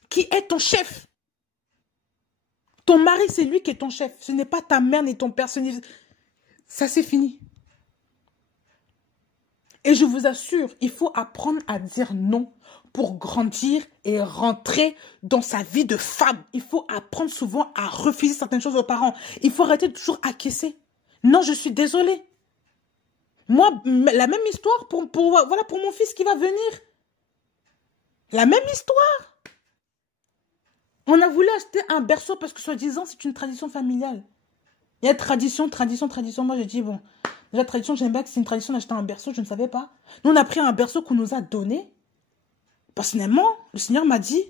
qui est ton chef. Ton mari, c'est lui qui est ton chef. Ce n'est pas ta mère ni ton père. Ça, c'est fini. Et je vous assure, il faut apprendre à dire non pour grandir et rentrer dans sa vie de femme. Il faut apprendre souvent à refuser certaines choses aux parents. Il faut arrêter de toujours acquiescer. Non, je suis désolée. Moi, la même histoire pour mon fils qui va venir. La même histoire. On a voulu acheter un berceau parce que soi-disant, c'est une tradition familiale. Il y a tradition, tradition, tradition. Moi, j'ai dit, bon, déjà, tradition, j'aime bien que c'est une tradition d'acheter un berceau, je ne savais pas. Nous, on a pris un berceau qu'on nous a donné. Personnellement, le Seigneur m'a dit,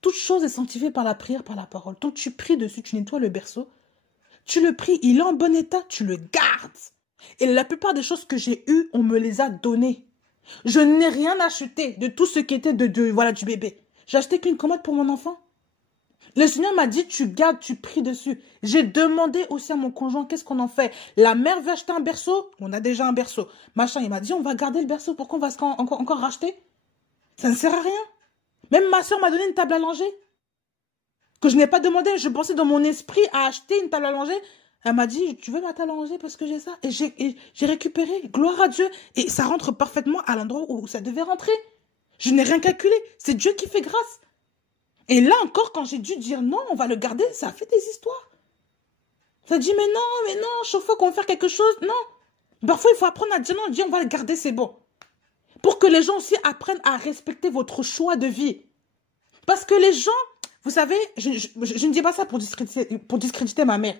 toute chose est sanctifiée par la prière, par la parole. Donc, tu pries dessus, tu nettoies le berceau. Tu le pries, il est en bon état, tu le gardes. Et la plupart des choses que j'ai eues, on me les a données. Je n'ai rien acheté de tout ce qui était voilà, du bébé. J'ai acheté qu'une commode pour mon enfant. Le Seigneur m'a dit, tu gardes, tu pries dessus. J'ai demandé aussi à mon conjoint, qu'est-ce qu'on en fait? La mère veut acheter un berceau, on a déjà un berceau. Machin, il m'a dit, on va garder le berceau, pourquoi on va encore racheter? Ça ne sert à rien. Même ma soeur m'a donné une table à langer. Que je n'ai pas demandé, je pensais dans mon esprit à acheter une table à langer. Elle m'a dit, tu veux ma table à langer parce que j'ai ça? Et j'ai récupéré, gloire à Dieu. Et ça rentre parfaitement à l'endroit où ça devait rentrer. Je n'ai rien calculé, c'est Dieu qui fait grâce. Et là encore, quand j'ai dû dire non, on va le garder, ça a fait des histoires. Ça dit, mais non, chaque fois qu'on va faire quelque chose, non. Parfois, il faut apprendre à dire non, on va le garder, c'est bon. Pour que les gens aussi apprennent à respecter votre choix de vie. Parce que les gens, vous savez, je ne dis pas ça pour discréditer ma mère.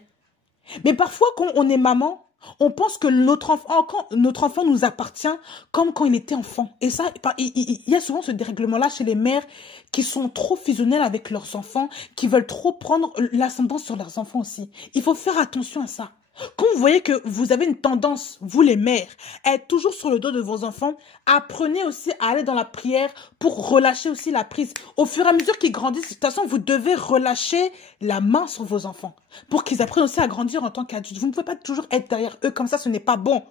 Mais parfois, quand on est maman, on pense que notre enfant nous appartient comme quand il était enfant. Et ça, il y a souvent ce dérèglement-là chez les mères qui sont trop fusionnelles avec leurs enfants, qui veulent trop prendre l'ascendance sur leurs enfants aussi. Il faut faire attention à ça. Quand vous voyez que vous avez une tendance, vous les mères, à être toujours sur le dos de vos enfants, apprenez aussi à aller dans la prière pour relâcher aussi la prise. Au fur et à mesure qu'ils grandissent, de toute façon, vous devez relâcher la main sur vos enfants pour qu'ils apprennent aussi à grandir en tant qu'adultes. Vous ne pouvez pas toujours être derrière eux comme ça, ce n'est pas bon.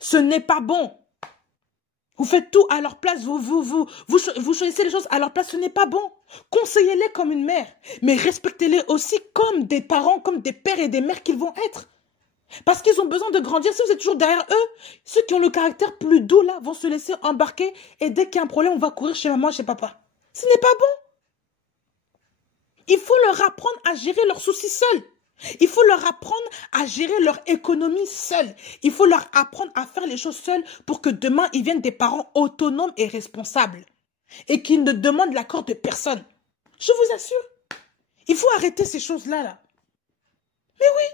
Ce n'est pas bon. Vous faites tout à leur place, vous choisissez les choses à leur place, ce n'est pas bon. Conseillez-les comme une mère, mais respectez-les aussi comme des parents, comme des pères et des mères qu'ils vont être. Parce qu'ils ont besoin de grandir. Si vous êtes toujours derrière eux, ceux qui ont le caractère plus doux, là, vont se laisser embarquer. Et dès qu'il y a un problème, on va courir chez maman, chez papa. Ce n'est pas bon. Il faut leur apprendre à gérer leurs soucis seuls. Il faut leur apprendre à gérer leur économie seuls. Il faut leur apprendre à faire les choses seuls pour que demain, ils viennent des parents autonomes et responsables. Et qui ne demandent l'accord de personne. Je vous assure. Il faut arrêter ces choses-là, là. Mais oui.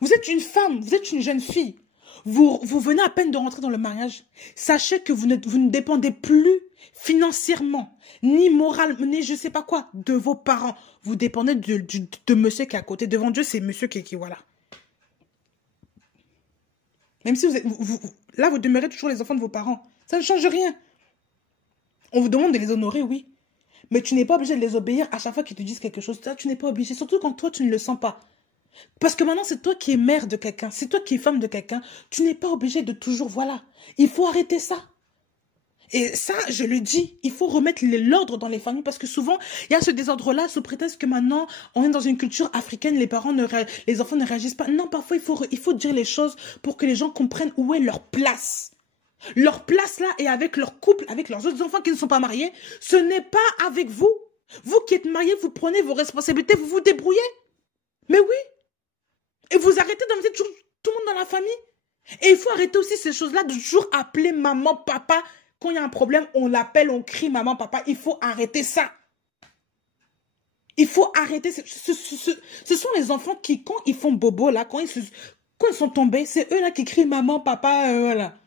Vous êtes une femme, vous êtes une jeune fille. Vous venez à peine de rentrer dans le mariage. Sachez que vous ne dépendez plus financièrement, ni moralement, ni je ne sais pas quoi, de vos parents. Vous dépendez de monsieur qui est à côté. Devant Dieu, c'est monsieur qui voilà. Même si là, vous demeurez toujours les enfants de vos parents. Ça ne change rien. On vous demande de les honorer, oui. Mais tu n'es pas obligé de les obéir à chaque fois qu'ils te disent quelque chose. Tu n'es pas obligé, surtout quand toi, tu ne le sens pas. Parce que maintenant, c'est toi qui es mère de quelqu'un, c'est toi qui es femme de quelqu'un. Tu n'es pas obligé de toujours, voilà. Il faut arrêter ça. Et ça, je le dis, il faut remettre l'ordre dans les familles parce que souvent, il y a ce désordre-là sous prétexte que maintenant, on est dans une culture africaine, les enfants ne réagissent pas. Non, parfois, il faut dire les choses pour que les gens comprennent où est leur place. Leur place là est avec leur couple, avec leurs autres enfants qui ne sont pas mariés. Ce n'est pas avec vous. Vous qui êtes mariés, vous prenez vos responsabilités, vous vous débrouillez. Mais oui. Et vous arrêtez d'inviter toujours tout le monde dans la famille. Et il faut arrêter aussi ces choses-là de toujours appeler maman, papa. Quand il y a un problème, on l'appelle, on crie maman, papa. Il faut arrêter ça. Il faut arrêter. Ce sont les enfants qui, quand ils font bobo, là, quand ils sont tombés, c'est eux là qui crient maman, papa, voilà.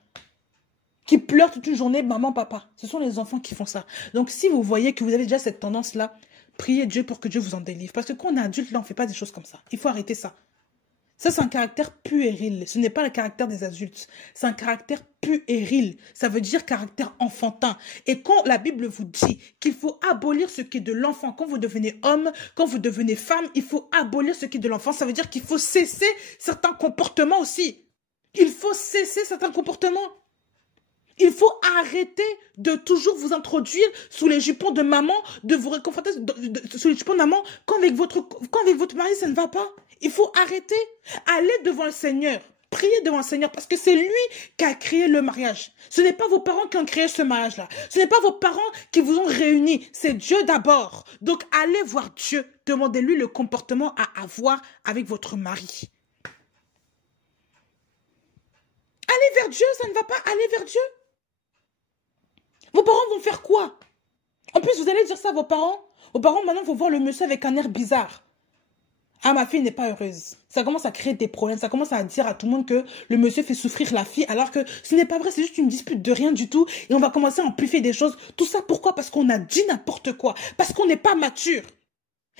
Qui pleurent toute une journée, maman, papa. Ce sont les enfants qui font ça. Donc si vous voyez que vous avez déjà cette tendance-là, priez Dieu pour que Dieu vous en délivre. Parce que quand on est adulte, là, on ne fait pas des choses comme ça. Il faut arrêter ça. Ça, c'est un caractère puéril. Ce n'est pas le caractère des adultes. C'est un caractère puéril. Ça veut dire caractère enfantin. Et quand la Bible vous dit qu'il faut abolir ce qui est de l'enfant, quand vous devenez homme, quand vous devenez femme, il faut abolir ce qui est de l'enfant. Ça veut dire qu'il faut cesser certains comportements aussi. Il faut cesser certains comportements. Il faut arrêter de toujours vous introduire sous les jupons de maman, de vous réconforter sous les jupons de maman quand avec votre mari, ça ne va pas. Il faut arrêter. Allez devant le Seigneur. Priez devant le Seigneur parce que c'est lui qui a créé le mariage. Ce n'est pas vos parents qui ont créé ce mariage-là. Ce n'est pas vos parents qui vous ont réunis. C'est Dieu d'abord. Donc allez voir Dieu. Demandez-lui le comportement à avoir avec votre mari. Allez vers Dieu, ça ne va pas. Allez vers Dieu. Vos parents vont faire quoi? En plus, vous allez dire ça à vos parents. Vos parents, maintenant, vont voir le monsieur avec un air bizarre. Ah, ma fille n'est pas heureuse. Ça commence à créer des problèmes. Ça commence à dire à tout le monde que le monsieur fait souffrir la fille, alors que ce n'est pas vrai. C'est juste une dispute de rien du tout. Et on va commencer à amplifier des choses. Tout ça, pourquoi? Parce qu'on a dit n'importe quoi. Parce qu'on n'est pas mature.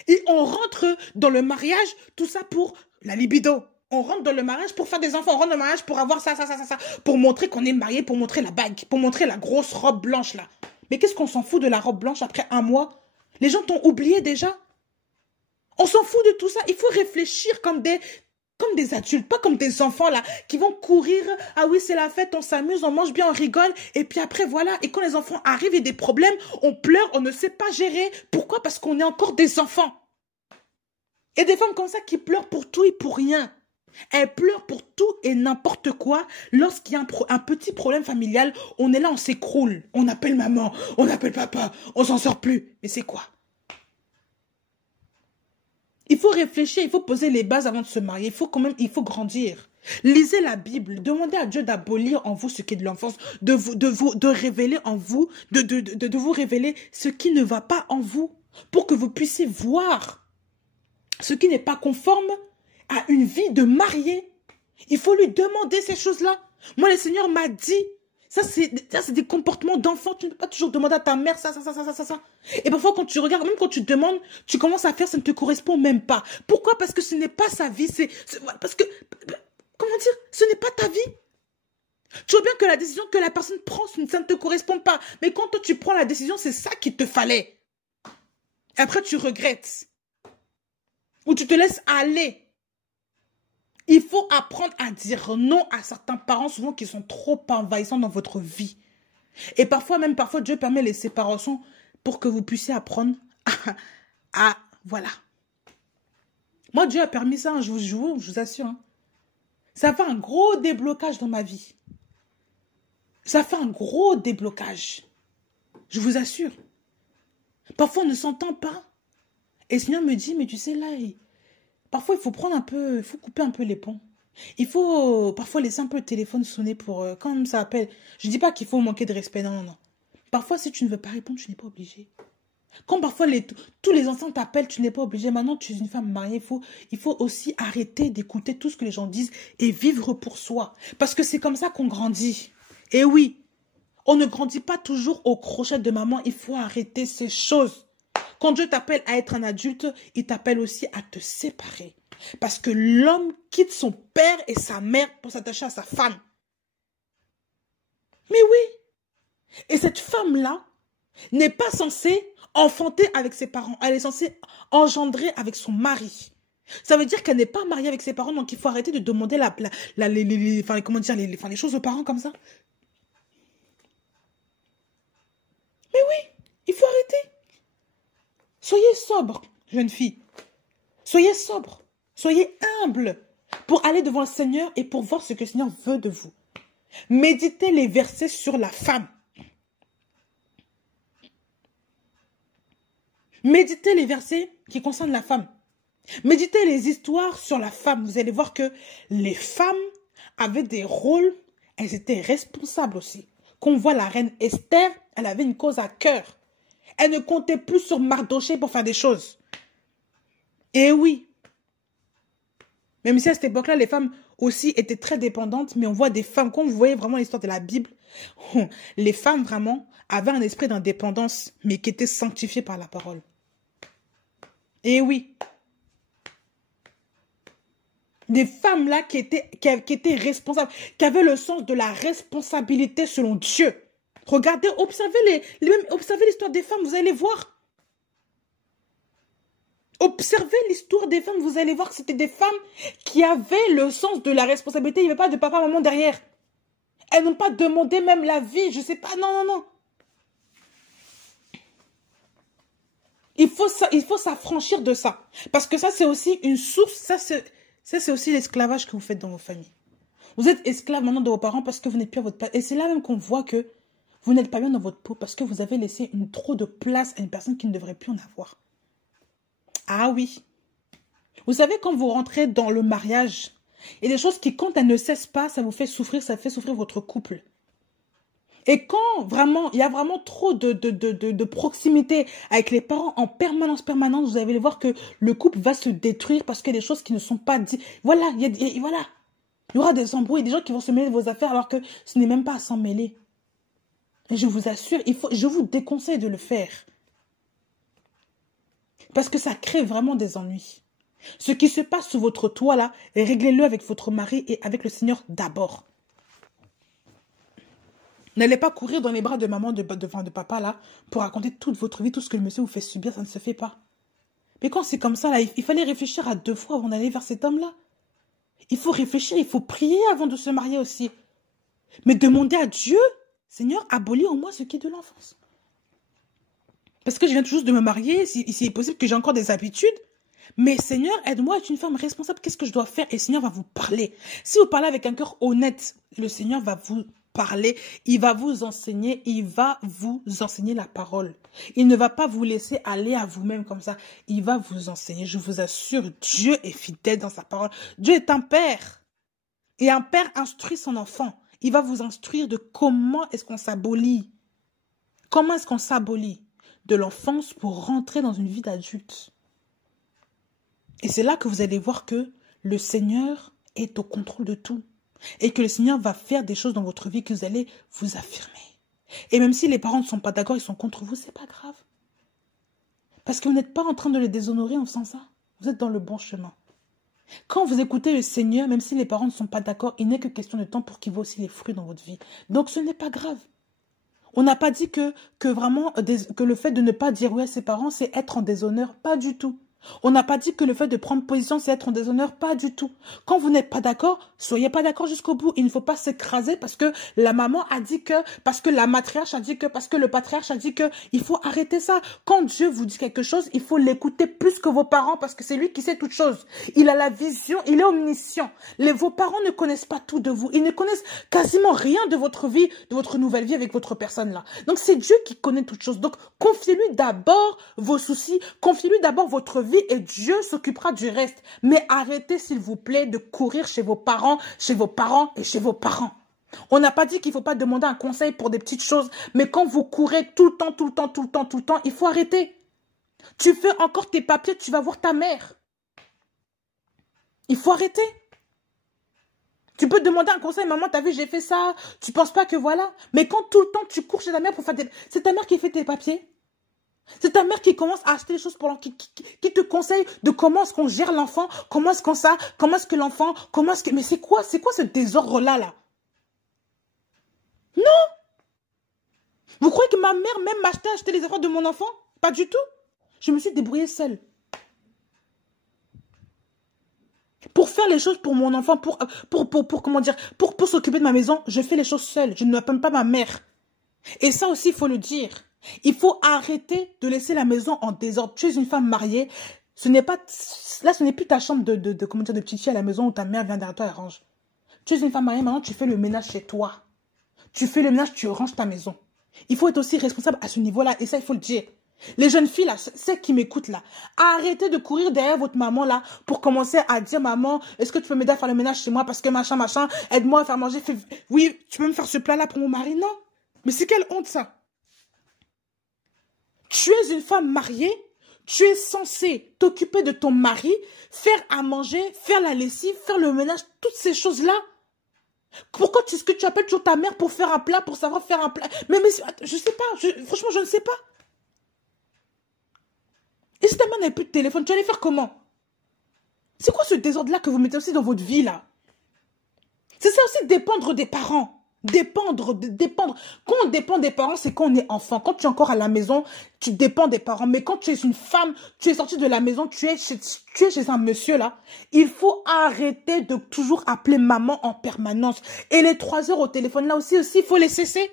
Et on rentre dans le mariage, tout ça pour la libido. On rentre dans le mariage pour faire des enfants. On rentre dans le mariage pour avoir ça. Pour montrer qu'on est marié, pour montrer la bague, pour montrer la grosse robe blanche là. Mais qu'est-ce qu'on s'en fout de la robe blanche après un mois? Les gens t'ont oublié déjà. On s'en fout de tout ça. Il faut réfléchir comme des adultes, pas comme des enfants là, qui vont courir. Ah oui, c'est la fête, on s'amuse, on mange bien, on rigole. Et puis après, voilà. Et quand les enfants arrivent, il y a des problèmes, on pleure, on ne sait pas gérer. Pourquoi? Parce qu'on est encore des enfants. Et des femmes comme ça qui pleurent pour tout et pour rien. Elles pleurent pour tout et n'importe quoi. Lorsqu'il y a un petit problème familial, on est là, on s'écroule. On appelle maman, on appelle papa, on s'en sort plus. Mais c'est quoi? Il faut réfléchir, il faut poser les bases avant de se marier. Il faut grandir. Lisez la Bible, demandez à Dieu d'abolir en vous ce qui est de l'enfance, de révéler en vous, de vous révéler ce qui ne va pas en vous, pour que vous puissiez voir ce qui n'est pas conforme à une vie de marié. Il faut lui demander ces choses-là. Moi, le Seigneur m'a dit, ça c'est des comportements d'enfant. Tu ne peux pas toujours demander à ta mère ça. Et parfois, quand tu regardes, même quand tu demandes, tu commences à faire, ça ne te correspond même pas. Pourquoi? Parce que ce n'est pas sa vie. Parce que, comment dire, ce n'est pas ta vie. Tu vois bien que la décision que la personne prend, ça ne te correspond pas. Mais quand toi, tu prends la décision, c'est ça qu'il te fallait. Et après, tu regrettes. Ou tu te laisses aller. Il faut apprendre à dire non à certains parents, souvent qui sont trop envahissants dans votre vie. Et parfois, Dieu permet les séparations pour que vous puissiez apprendre voilà. Moi, Dieu a permis ça, hein, je vous assure. Hein. Ça fait un gros déblocage dans ma vie. Ça fait un gros déblocage. Je vous assure. Parfois, on ne s'entend pas. Et le Seigneur me dit, mais tu sais, là, parfois, il faut couper un peu les ponts. Il faut parfois laisser un peu le téléphone sonner pour, quand ça appelle. Je ne dis pas qu'il faut manquer de respect, non. Parfois, si tu ne veux pas répondre, tu n'es pas obligé. Quand parfois tous les enfants t'appellent, tu n'es pas obligé. Maintenant, tu es une femme mariée, il faut aussi arrêter d'écouter tout ce que les gens disent et vivre pour soi. Parce que c'est comme ça qu'on grandit. Et oui, on ne grandit pas toujours au crochet de maman. Il faut arrêter ces choses. Quand Dieu t'appelle à être un adulte, il t'appelle aussi à te séparer. Parce que l'homme quitte son père et sa mère pour s'attacher à sa femme. Mais oui. Et cette femme-là n'est pas censée enfanter avec ses parents. Elle est censée engendrer avec son mari. Ça veut dire qu'elle n'est pas mariée avec ses parents, donc il faut arrêter de demander les choses aux parents comme ça. Mais oui, il faut arrêter. Soyez sobre, jeune fille. Soyez sobre. Soyez humble pour aller devant le Seigneur et pour voir ce que le Seigneur veut de vous. Méditez les versets sur la femme. Méditez les versets qui concernent la femme. Méditez les histoires sur la femme. Vous allez voir que les femmes avaient des rôles. Elles étaient responsables aussi. Quand on voit la reine Esther, elle avait une cause à cœur. Elle ne comptait plus sur Mardoché pour faire des choses. Et oui. Même si à cette époque-là, les femmes aussi étaient très dépendantes, mais on voit des femmes, quand vous voyez vraiment l'histoire de la Bible, les femmes vraiment avaient un esprit d'indépendance, mais qui était sanctifié par la parole. Et oui. Des femmes là qui étaient responsables, qui avaient le sens de la responsabilité selon Dieu. Regardez, observez l'histoire des femmes, vous allez voir. Observez l'histoire des femmes, vous allez voir que c'était des femmes qui avaient le sens de la responsabilité. Il n'y avait pas de papa, maman derrière. Elles n'ont pas demandé même la vie, je sais pas, non. Il faut s'affranchir de ça. Parce que ça, c'est aussi une source, ça, c'est aussi l'esclavage que vous faites dans vos familles. Vous êtes esclave maintenant de vos parents parce que vous n'êtes plus à votre place. Et c'est là même qu'on voit que vous n'êtes pas bien dans votre peau parce que vous avez laissé trop de place à une personne qui ne devrait plus en avoir. Ah oui. Vous savez, quand vous rentrez dans le mariage, il y a des choses qui, quand elles ne cessent pas, ça vous fait souffrir, ça fait souffrir votre couple. Et quand vraiment, il y a vraiment trop de proximité avec les parents en permanence, vous allez voir que le couple va se détruire parce qu'il y a des choses qui ne sont pas dites. Voilà, voilà. Il y aura des embrouilles, des gens qui vont se mêler de vos affaires alors que ce n'est même pas à s'en mêler. Et je vous assure, je vous déconseille de le faire. Parce que ça crée vraiment des ennuis. Ce qui se passe sous votre toit là, réglez-le avec votre mari et avec le Seigneur d'abord. N'allez pas courir dans les bras de maman, de papa là, pour raconter toute votre vie, tout ce que le monsieur vous fait subir, ça ne se fait pas. Mais quand c'est comme ça là, il fallait réfléchir à 2 fois avant d'aller vers cet homme là. Il faut réfléchir, il faut prier avant de se marier aussi. Mais demandez à Dieu, Seigneur, abolis en moi ce qui est de l'enfance. Parce que je viens tout juste de me marier, s'il est possible que j'ai encore des habitudes. Mais Seigneur, aide-moi à être une femme responsable. Qu'est-ce que je dois faire? Et le Seigneur va vous parler. Si vous parlez avec un cœur honnête, le Seigneur va vous parler. Il va vous enseigner. Il va vous enseigner la parole. Il ne va pas vous laisser aller à vous-même comme ça. Il va vous enseigner. Je vous assure, Dieu est fidèle dans sa parole. Dieu est un père. Et un père instruit son enfant. Il va vous instruire de comment est-ce qu'on s'abolit. Comment est-ce qu'on s'abolit de l'enfance pour rentrer dans une vie d'adulte. Et c'est là que vous allez voir que le Seigneur est au contrôle de tout. Et que le Seigneur va faire des choses dans votre vie que vous allez vous affirmer. Et même si les parents ne sont pas d'accord, ils sont contre vous, c'est pas grave. Parce que vous n'êtes pas en train de les déshonorer en faisant ça. Vous êtes dans le bon chemin. Quand vous écoutez le Seigneur, même si les parents ne sont pas d'accord, il n'est que question de temps pour qu'il voit aussi les fruits dans votre vie. Donc ce n'est pas grave. On n'a pas dit que vraiment que le fait de ne pas dire oui à ses parents, c'est être en déshonneur. Pas du tout. On n'a pas dit que le fait de prendre position, c'est être en déshonneur. Pas du tout. Quand vous n'êtes pas d'accord, soyez pas d'accord jusqu'au bout. Il ne faut pas s'écraser parce que la maman a dit que, parce que la matriarche a dit que, parce que le patriarche a dit que. Il faut arrêter ça. Quand Dieu vous dit quelque chose, il faut l'écouter plus que vos parents parce que c'est lui qui sait toutes choses. Il a la vision, il est omniscient. Vos parents ne connaissent pas tout de vous. Ils ne connaissent quasiment rien de votre vie, de votre nouvelle vie avec votre personne là. Donc c'est Dieu qui connaît toutes choses. Donc confiez-lui d'abord vos soucis, confiez-lui d'abord votre vie et Dieu s'occupera du reste. Mais arrêtez, s'il vous plaît, de courir chez vos parents et chez vos parents. On n'a pas dit qu'il ne faut pas demander un conseil pour des petites choses. Mais quand vous courez tout le temps, il faut arrêter. Tu fais encore tes papiers, tu vas voir ta mère. Il faut arrêter. Tu peux demander un conseil, maman, t'as vu, j'ai fait ça. Tu penses pas que voilà. Mais quand tout le temps tu cours chez ta mère pour faire des... C'est ta mère qui fait tes papiers. C'est ta mère qui commence à acheter les choses pour qui te conseille de comment est-ce qu'on gère l'enfant, comment est-ce qu'on ça, comment est-ce que l'enfant, comment est-ce que... Mais c'est quoi ce désordre-là, là? Non! Vous croyez que ma mère même m'achetait acheter les affaires de mon enfant? Pas du tout. Je me suis débrouillée seule. Pour faire les choses pour mon enfant, comment dire, pour s'occuper de ma maison, je fais les choses seule. Je ne m'appelle pas ma mère. Et ça aussi, il faut le dire. Il faut arrêter de laisser la maison en désordre. Tu es une femme mariée. Ce n'est pas... Là, ce n'est plus ta chambre de petite fille à la maison où ta mère vient derrière toi et range. Tu es une femme mariée, maintenant tu fais le ménage chez toi. Tu fais le ménage, tu ranges ta maison. Il faut être aussi responsable à ce niveau-là. Et ça, il faut le dire. Les jeunes filles, là, celles qui m'écoutent, là, arrêtez de courir derrière votre maman, là, pour commencer à dire, maman, est-ce que tu peux m'aider à faire le ménage chez moi parce que machin, aide-moi à faire manger. Oui, tu peux me faire ce plat-là pour mon mari? Non. Mais c'est quelle honte, ça? Tu es une femme mariée, tu es censée t'occuper de ton mari, faire à manger, faire la lessive, faire le ménage, toutes ces choses-là. Pourquoi est-ce que tu appelles toujours ta mère pour faire un plat, pour savoir faire un plat? Mais je sais pas, franchement, je ne sais pas. Et si ta mère n'avait plus de téléphone, tu allais faire comment? C'est quoi ce désordre-là que vous mettez aussi dans votre vie, là? C'est ça aussi, dépendre des parents. Dépendre. Quand on dépend des parents, c'est quand on est enfant. Quand tu es encore à la maison, tu dépends des parents. Mais quand tu es une femme, tu es sortie de la maison, tu es chez un monsieur là, il faut arrêter de toujours appeler maman en permanence. Et les 3 heures au téléphone là aussi, il faut les cesser.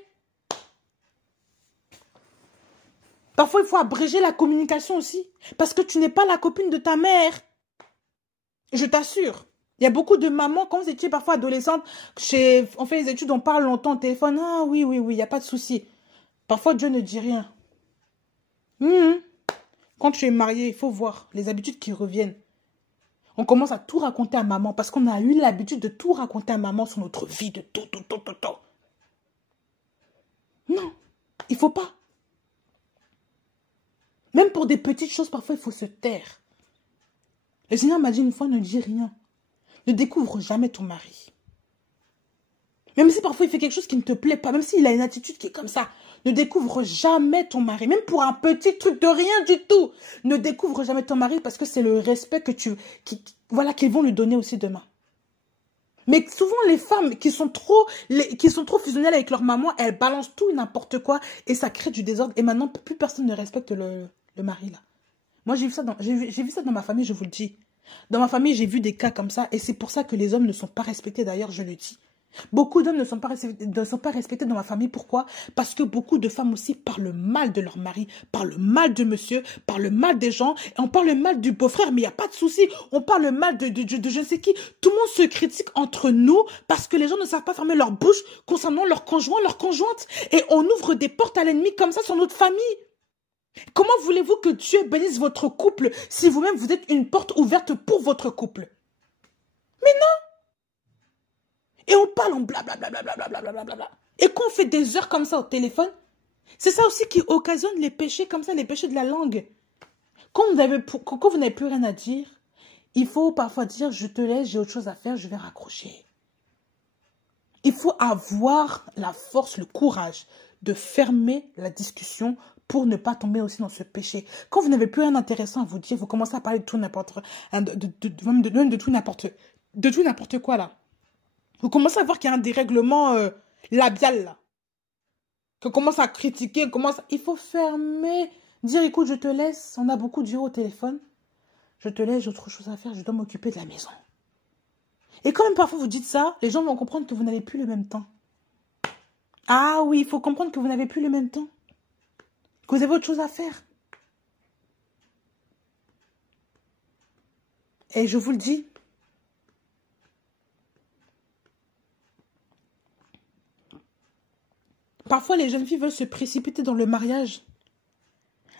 Parfois, il faut abréger la communication aussi. Parce que tu n'es pas la copine de ta mère. Je t'assure. Il y a beaucoup de mamans, quand vous étiez parfois adolescente, on fait les études, on parle longtemps au téléphone. Ah oui, il n'y a pas de souci. Parfois, Dieu ne dit rien. Quand tu es marié, il faut voir les habitudes qui reviennent. On commence à tout raconter à maman parce qu'on a eu l'habitude de tout raconter à maman sur notre vie, de tout. Non, il faut pas. Même pour des petites choses, parfois, il faut se taire. Le Seigneur m'a dit une fois, ne dis rien. Ne découvre jamais ton mari. Même si parfois il fait quelque chose qui ne te plaît pas, même s'il a une attitude qui est comme ça, ne découvre jamais ton mari. Même pour un petit truc de rien du tout. Ne découvre jamais ton mari parce que c'est le respect que voilà, qu'ils vont lui donner aussi demain. Mais souvent, les femmes qui sont trop fusionnelles avec leur maman, elles balancent tout et n'importe quoi et ça crée du désordre. Et maintenant, plus personne ne respecte le mari, là. Moi, j'ai vu ça dans ma famille, je vous le dis. Dans ma famille, j'ai vu des cas comme ça et c'est pour ça que les hommes ne sont pas respectés, d'ailleurs, je le dis. Beaucoup d'hommes ne sont pas respectés dans ma famille. Pourquoi? Parce que beaucoup de femmes aussi parlent mal de leur mari, parlent mal de monsieur, parlent mal des gens. Et on parle mal du beau-frère, mais il n'y a pas de souci. On parle mal de je ne sais qui. Tout le monde se critique entre nous parce que les gens ne savent pas fermer leur bouche concernant leur conjoint, leur conjointe. Et on ouvre des portes à l'ennemi comme ça sur notre famille. Comment voulez-vous que Dieu bénisse votre couple si vous-même vous êtes une porte ouverte pour votre couple? Mais non! Et on parle en blablabla. Et quand on fait des heures comme ça au téléphone, c'est ça aussi qui occasionne les péchés comme ça, les péchés de la langue. Quand vous n'avez plus rien à dire, il faut parfois dire, je te laisse, j'ai autre chose à faire, je vais raccrocher. Il faut avoir la force, le courage de fermer la discussion pour ne pas tomber aussi dans ce péché. Quand vous n'avez plus rien d'intéressant à vous dire, vous commencez à parler de tout n'importe, de tout n'importe quoi là. Vous commencez à voir qu'il y a un dérèglement labial là. Qu'on commence à critiquer, il faut fermer, dire écoute, je te laisse, on a beaucoup d'heures au téléphone. Je te laisse, j'ai autre chose à faire, je dois m'occuper de la maison. Et quand même parfois vous dites ça, les gens vont comprendre que vous n'avez plus le même temps. Ah oui, il faut comprendre que vous n'avez plus le même temps. Que vous avez autre chose à faire. Et je vous le dis, parfois, les jeunes filles veulent se précipiter dans le mariage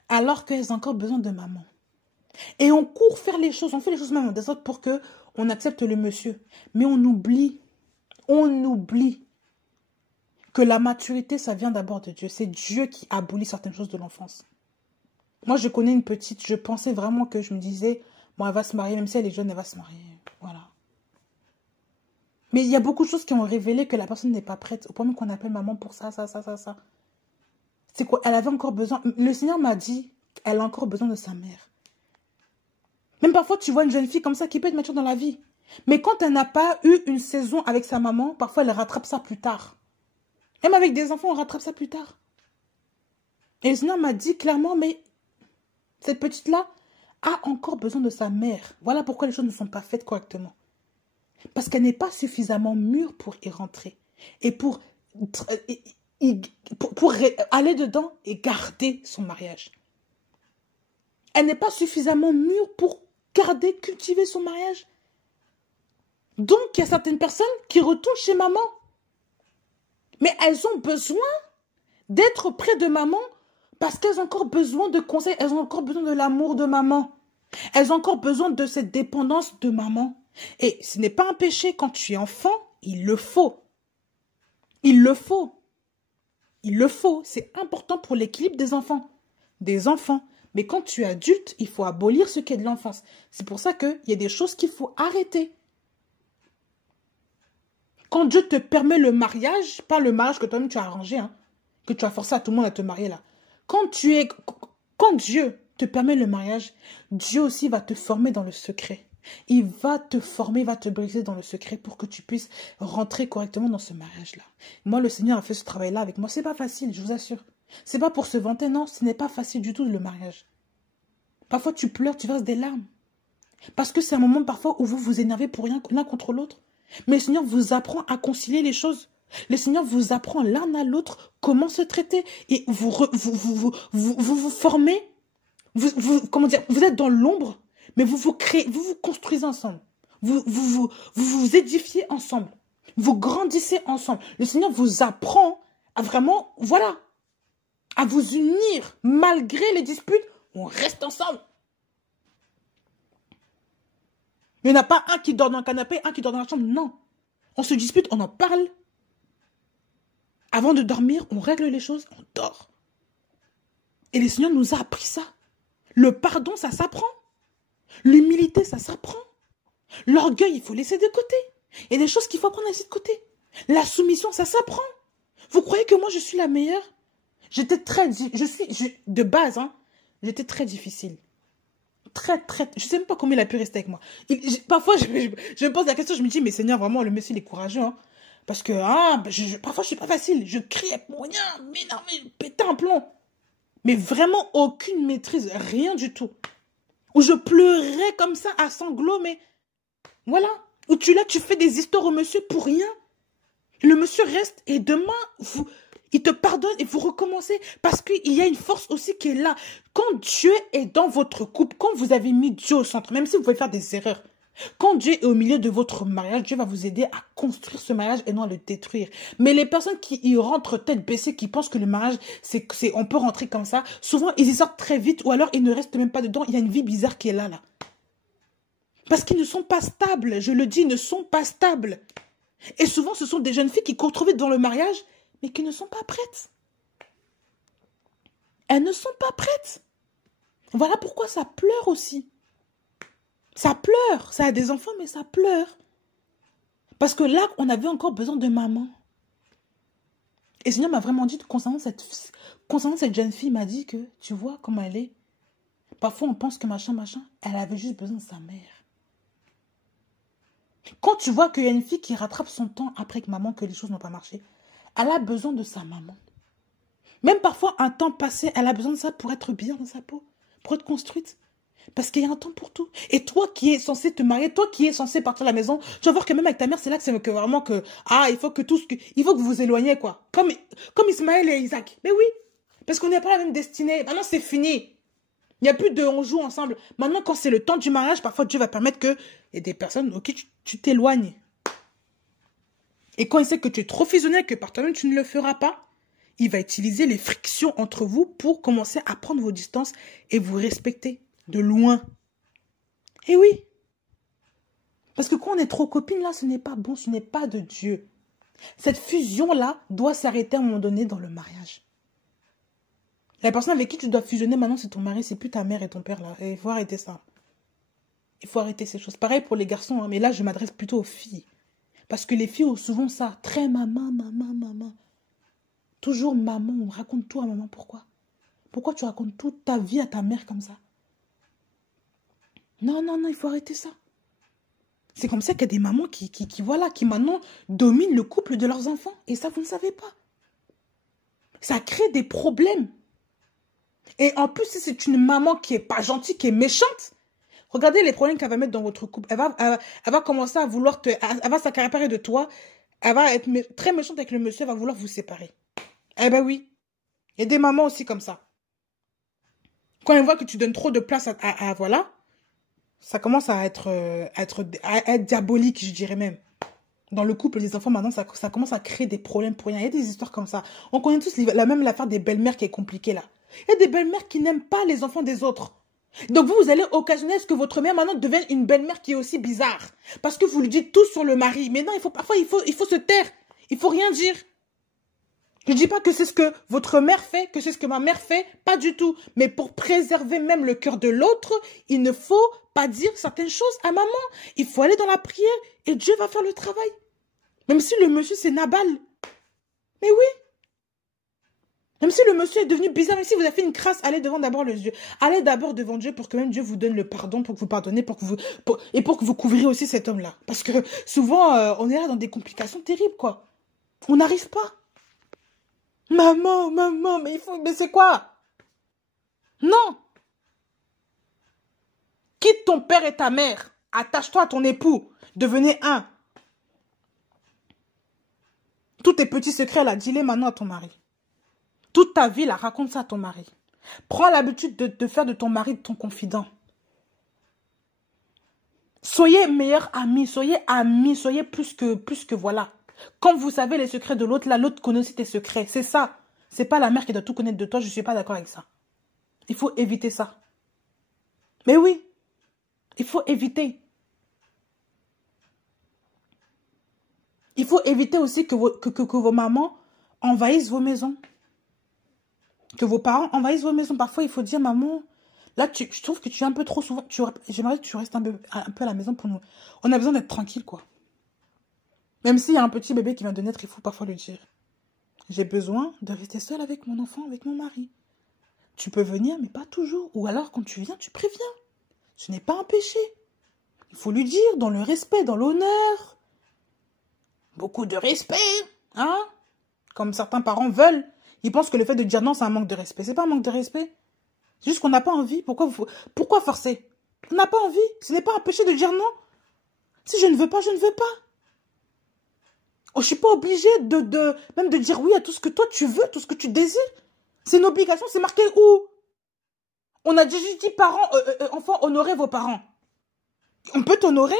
alors qu'elles ont encore besoin de maman. Et on court faire les choses, on fait les choses même en désordre pour que on accepte le monsieur. Mais on oublie que la maturité, ça vient d'abord de Dieu. C'est Dieu qui abolit certaines choses de l'enfance. Moi, je connais une petite, je pensais vraiment que je me disais, bon, elle va se marier, même si elle est jeune, elle va se marier. Voilà. Mais il y a beaucoup de choses qui ont révélé que la personne n'est pas prête. Au point même qu'on appelle maman pour ça. C'est quoi? Elle avait encore besoin. Le Seigneur m'a dit, elle a encore besoin de sa mère. Même parfois, tu vois une jeune fille comme ça qui peut être mature dans la vie. Mais quand elle n'a pas eu une saison avec sa maman, parfois elle rattrape ça plus tard. Même avec des enfants, on rattrape ça plus tard. Et le Seigneur m'a dit clairement, mais cette petite-là a encore besoin de sa mère. Voilà pourquoi les choses ne sont pas faites correctement. Parce qu'elle n'est pas suffisamment mûre pour y rentrer. Et pour aller dedans et garder son mariage. Elle n'est pas suffisamment mûre pour garder, cultiver son mariage. Donc, il y a certaines personnes qui retournent chez maman. Mais elles ont besoin d'être près de maman parce qu'elles ont encore besoin de conseils, elles ont encore besoin de l'amour de maman. Elles ont encore besoin de cette dépendance de maman. Et ce n'est pas un péché quand tu es enfant, il le faut. Il le faut. Il le faut. C'est important pour l'équilibre des enfants. Des enfants. Mais quand tu es adulte, il faut abolir ce qui est de l'enfance. C'est pour ça qu'il y a des choses qu'il faut arrêter. Quand Dieu te permet le mariage, pas le mariage que toi-même tu as arrangé, hein, que tu as forcé à tout le monde à te marier là. Quand Dieu te permet le mariage, Dieu aussi va te former dans le secret. Il va te former, il va te briser dans le secret pour que tu puisses rentrer correctement dans ce mariage-là. Moi, le Seigneur a fait ce travail-là avec moi. C'est pas facile, je vous assure. C'est pas pour se vanter, non, ce n'est pas facile du tout le mariage. Parfois, tu pleures, tu verses des larmes. Parce que c'est un moment parfois où vous vous énervez pour rien l'un contre l'autre. Mais le Seigneur vous apprend à concilier les choses. Le Seigneur vous apprend l'un à l'autre comment se traiter. Et vous formez. Comment dire, vous êtes dans l'ombre, mais vous vous construisez ensemble. Vous édifiez ensemble. Vous grandissez ensemble. Le Seigneur vous apprend à vraiment, voilà, à vous unir. Malgré les disputes, on reste ensemble. Il n'y en a pas un qui dort dans le canapé, un qui dort dans la chambre. Non. On se dispute, on en parle. Avant de dormir, on règle les choses, on dort. Et le Seigneur nous a appris ça. Le pardon, ça s'apprend. L'humilité, ça s'apprend. L'orgueil, il faut laisser de côté. Il y a des choses qu'il faut apprendre à laisser de côté. La soumission, ça s'apprend. Vous croyez que moi, je suis la meilleure? De base, hein, j'étais très difficile. Je sais même pas comment il a pu rester avec moi. Parfois, je me pose la question, je me dis, mais Seigneur, vraiment, le monsieur, il est courageux, hein. Parce que, parfois, je suis pas facile. Je criais pour rien, mais non, mais pétais un plomb. Mais vraiment, aucune maîtrise, rien du tout. Où je pleurais comme ça, à sanglots, mais voilà. Où tu fais des histoires au monsieur pour rien. Le monsieur reste et demain, il te pardonne et vous recommencez. Parce qu'il y a une force aussi qui est là. Quand Dieu est dans votre couple, quand vous avez mis Dieu au centre, même si vous pouvez faire des erreurs, quand Dieu est au milieu de votre mariage, Dieu va vous aider à construire ce mariage et non à le détruire. Mais les personnes qui y rentrent tête baissée, qui pensent que le mariage, on peut rentrer comme ça, souvent ils y sortent très vite ou alors ils ne restent même pas dedans. Il y a une vie bizarre qui est là. Parce qu'ils ne sont pas stables. Je le dis, ils ne sont pas stables. Et souvent, ce sont des jeunes filles qui courent trop vite dans le mariage, mais qui ne sont pas prêtes. Elles ne sont pas prêtes. Voilà pourquoi ça pleure aussi. Ça pleure. Ça a des enfants, mais ça pleure. Parce que là, on avait encore besoin de maman. Et le Seigneur m'a vraiment dit, concernant cette jeune fille, il m'a dit que, tu vois comment elle est. Parfois, on pense que machin, elle avait juste besoin de sa mère. Quand tu vois qu'il y a une fille qui rattrape son temps après que maman, que les choses n'ont pas marché, elle a besoin de sa maman. Même parfois, un temps passé, elle a besoin de ça pour être bien dans sa peau, pour être construite. Parce qu'il y a un temps pour tout. Et toi qui es censé te marier, toi qui es censé partir de la maison, tu vas voir que même avec ta mère, c'est là que vraiment que, il faut que vous vous éloignez, quoi. Comme Ismaël et Isaac. Mais oui, parce qu'on n'est pas la même destinée. Maintenant, c'est fini. Il n'y a plus de on joue ensemble. Maintenant, quand c'est le temps du mariage, parfois Dieu va permettre que il y ait des personnes auxquelles tu t'éloignes. Et quand il sait que tu es trop fusionné, que par toi-même tu ne le feras pas, il va utiliser les frictions entre vous pour commencer à prendre vos distances et vous respecter de loin. Et oui. Parce que quand on est trop copine, là, ce n'est pas bon, ce n'est pas de Dieu. Cette fusion-là doit s'arrêter à un moment donné dans le mariage. La personne avec qui tu dois fusionner maintenant, c'est ton mari, c'est plus ta mère et ton père, là. Et il faut arrêter ça. Il faut arrêter ces choses. Pareil pour les garçons, hein, mais là, je m'adresse plutôt aux filles. Parce que les filles ont souvent ça. Très maman. Toujours maman. On raconte tout à maman. Pourquoi? Pourquoi tu racontes toute ta vie à ta mère comme ça? Non, il faut arrêter ça. C'est comme ça qu'il y a des mamans qui maintenant dominent le couple de leurs enfants. Et ça, vous ne savez pas. Ça crée des problèmes. Et en plus, si c'est une maman qui est pas gentille, qui est méchante, regardez les problèmes qu'elle va mettre dans votre couple. Elle va commencer à vouloir elle va s'accaparer de toi. Elle va être très méchante avec le monsieur, elle va vouloir vous séparer. Eh ben oui. Il y a des mamans aussi comme ça. Quand elle voit que tu donnes trop de place voilà, ça commence à être diabolique, je dirais même. Dans le couple, les enfants, maintenant, ça commence à créer des problèmes pour rien. Il y a des histoires comme ça. On connaît tous même l'affaire des belles-mères qui est compliquée, là. Il y a des belles-mères qui n'aiment pas les enfants des autres. Donc vous allez occasionner à ce que votre mère, maintenant, devienne une belle-mère qui est aussi bizarre. Parce que vous lui dites tout sur le mari. Mais non, parfois, il faut se taire. Il faut rien dire. Je ne dis pas que c'est ce que votre mère fait, que c'est ce que ma mère fait. Pas du tout. Mais pour préserver même le cœur de l'autre, il ne faut pas dire certaines choses à maman. Il faut aller dans la prière et Dieu va faire le travail. Même si le monsieur, c'est Nabal. Mais oui. Même si le monsieur est devenu bizarre, même si vous avez fait une crasse, allez devant d'abord le Dieu. Allez d'abord devant Dieu pour que même Dieu vous donne le pardon, pour que vous pardonnez, pour que vous couvriez aussi cet homme-là. Parce que souvent, on est là dans des complications terribles, quoi. On n'arrive pas. Maman, mais mais c'est quoi? Non. Quitte ton père et ta mère. Attache-toi à ton époux. Devenez un. Tous tes petits secrets, là, dis-les maintenant à ton mari. Toute ta vie, là, raconte ça à ton mari. Prends l'habitude de faire de ton mari ton confident. Soyez meilleurs amis, soyez plus que voilà. Quand vous savez les secrets de l'autre, là, l'autre connaît aussi tes secrets. C'est ça. C'est pas la mère qui doit tout connaître de toi, je ne suis pas d'accord avec ça. Il faut éviter ça. Mais oui, il faut éviter. Il faut éviter aussi que vos mamans envahissent vos maisons. Que vos parents envahissent vos maisons. Parfois, il faut dire, maman, là, je trouve que tu es un peu trop souvent. J'aimerais que tu restes un peu à la maison pour nous. On a besoin d'être tranquille, quoi. Même s'il y a un petit bébé qui vient de naître, il faut parfois le dire. J'ai besoin de rester seule avec mon enfant, avec mon mari. Tu peux venir, mais pas toujours. Ou alors, quand tu viens, tu préviens. Ce n'est pas un péché. Il faut lui dire, dans le respect, dans l'honneur. Beaucoup de respect, hein? Comme certains parents veulent. Ils pensent que le fait de dire non, c'est un manque de respect. C'est pas un manque de respect. C'est juste qu'on n'a pas envie. Pourquoi forcer? On n'a pas envie. Ce n'est pas un péché de dire non. Si je ne veux pas, je ne veux pas. Oh, je ne suis pas obligée même de dire oui à tout ce que toi tu veux, tout ce que tu désires. C'est une obligation, c'est marqué où? On a déjà dit parents, enfants, honorez vos parents. On peut t'honorer,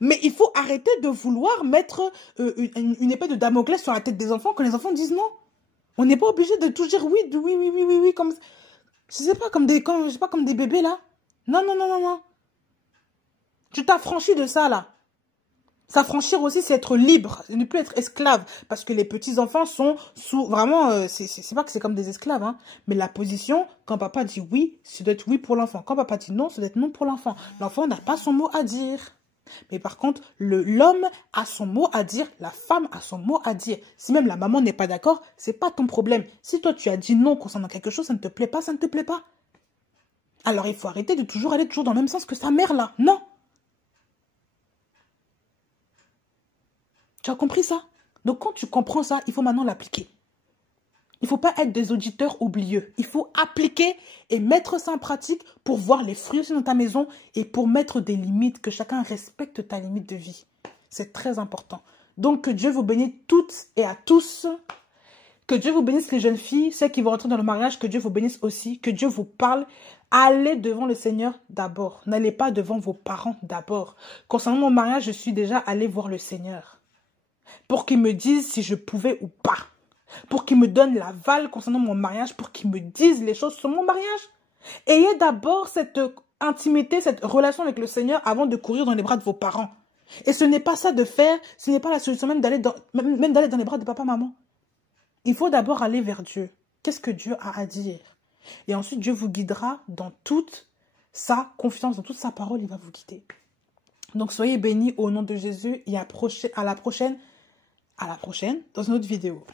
mais il faut arrêter de vouloir mettre une épée de Damoclès sur la tête des enfants quand les enfants disent non. On n'est pas obligé de tout dire oui, oui, comme, je sais pas, comme des bébés là. Non, non, non, non, non. Tu t'affranchis de ça là. S'affranchir aussi, c'est être libre, ne plus être esclave. Parce que les petits-enfants sont vraiment, c'est pas que c'est comme des esclaves, hein. Mais la position, quand papa dit oui, ça doit être oui pour l'enfant. Quand papa dit non, ça doit être non pour l'enfant. L'enfant n'a pas son mot à dire. Mais par contre, l'homme a son mot à dire, la femme a son mot à dire. Si même la maman n'est pas d'accord, c'est pas ton problème. Si toi tu as dit non concernant quelque chose, ça ne te plaît pas, ça ne te plaît pas. Alors il faut arrêter de toujours aller dans le même sens que sa mère là. Non. Tu as compris ça? Donc quand tu comprends ça, il faut maintenant l'appliquer. Il ne faut pas être des auditeurs oublieux. Il faut appliquer et mettre ça en pratique pour voir les fruits aussi dans ta maison et pour mettre des limites, que chacun respecte ta limite de vie. C'est très important. Donc que Dieu vous bénisse toutes et à tous. Que Dieu vous bénisse les jeunes filles, celles qui vont rentrer dans le mariage, que Dieu vous bénisse aussi, que Dieu vous parle. Allez devant le Seigneur d'abord. N'allez pas devant vos parents d'abord. Concernant mon mariage, je suis déjà allée voir le Seigneur. Pour qu'il me dise si je pouvais ou pas. Pour qu'il me donne l'aval concernant mon mariage, pour qu'il me dise les choses sur mon mariage. Ayez d'abord cette intimité, cette relation avec le Seigneur avant de courir dans les bras de vos parents. Et ce n'est pas ça de faire, ce n'est pas la solution même d'aller dans les bras de papa, maman. Il faut d'abord aller vers Dieu. Qu'est-ce que Dieu a à dire? Et ensuite, Dieu vous guidera dans toute sa confiance, dans toute sa parole, il va vous guider. Donc, soyez bénis au nom de Jésus et à la prochaine dans une autre vidéo.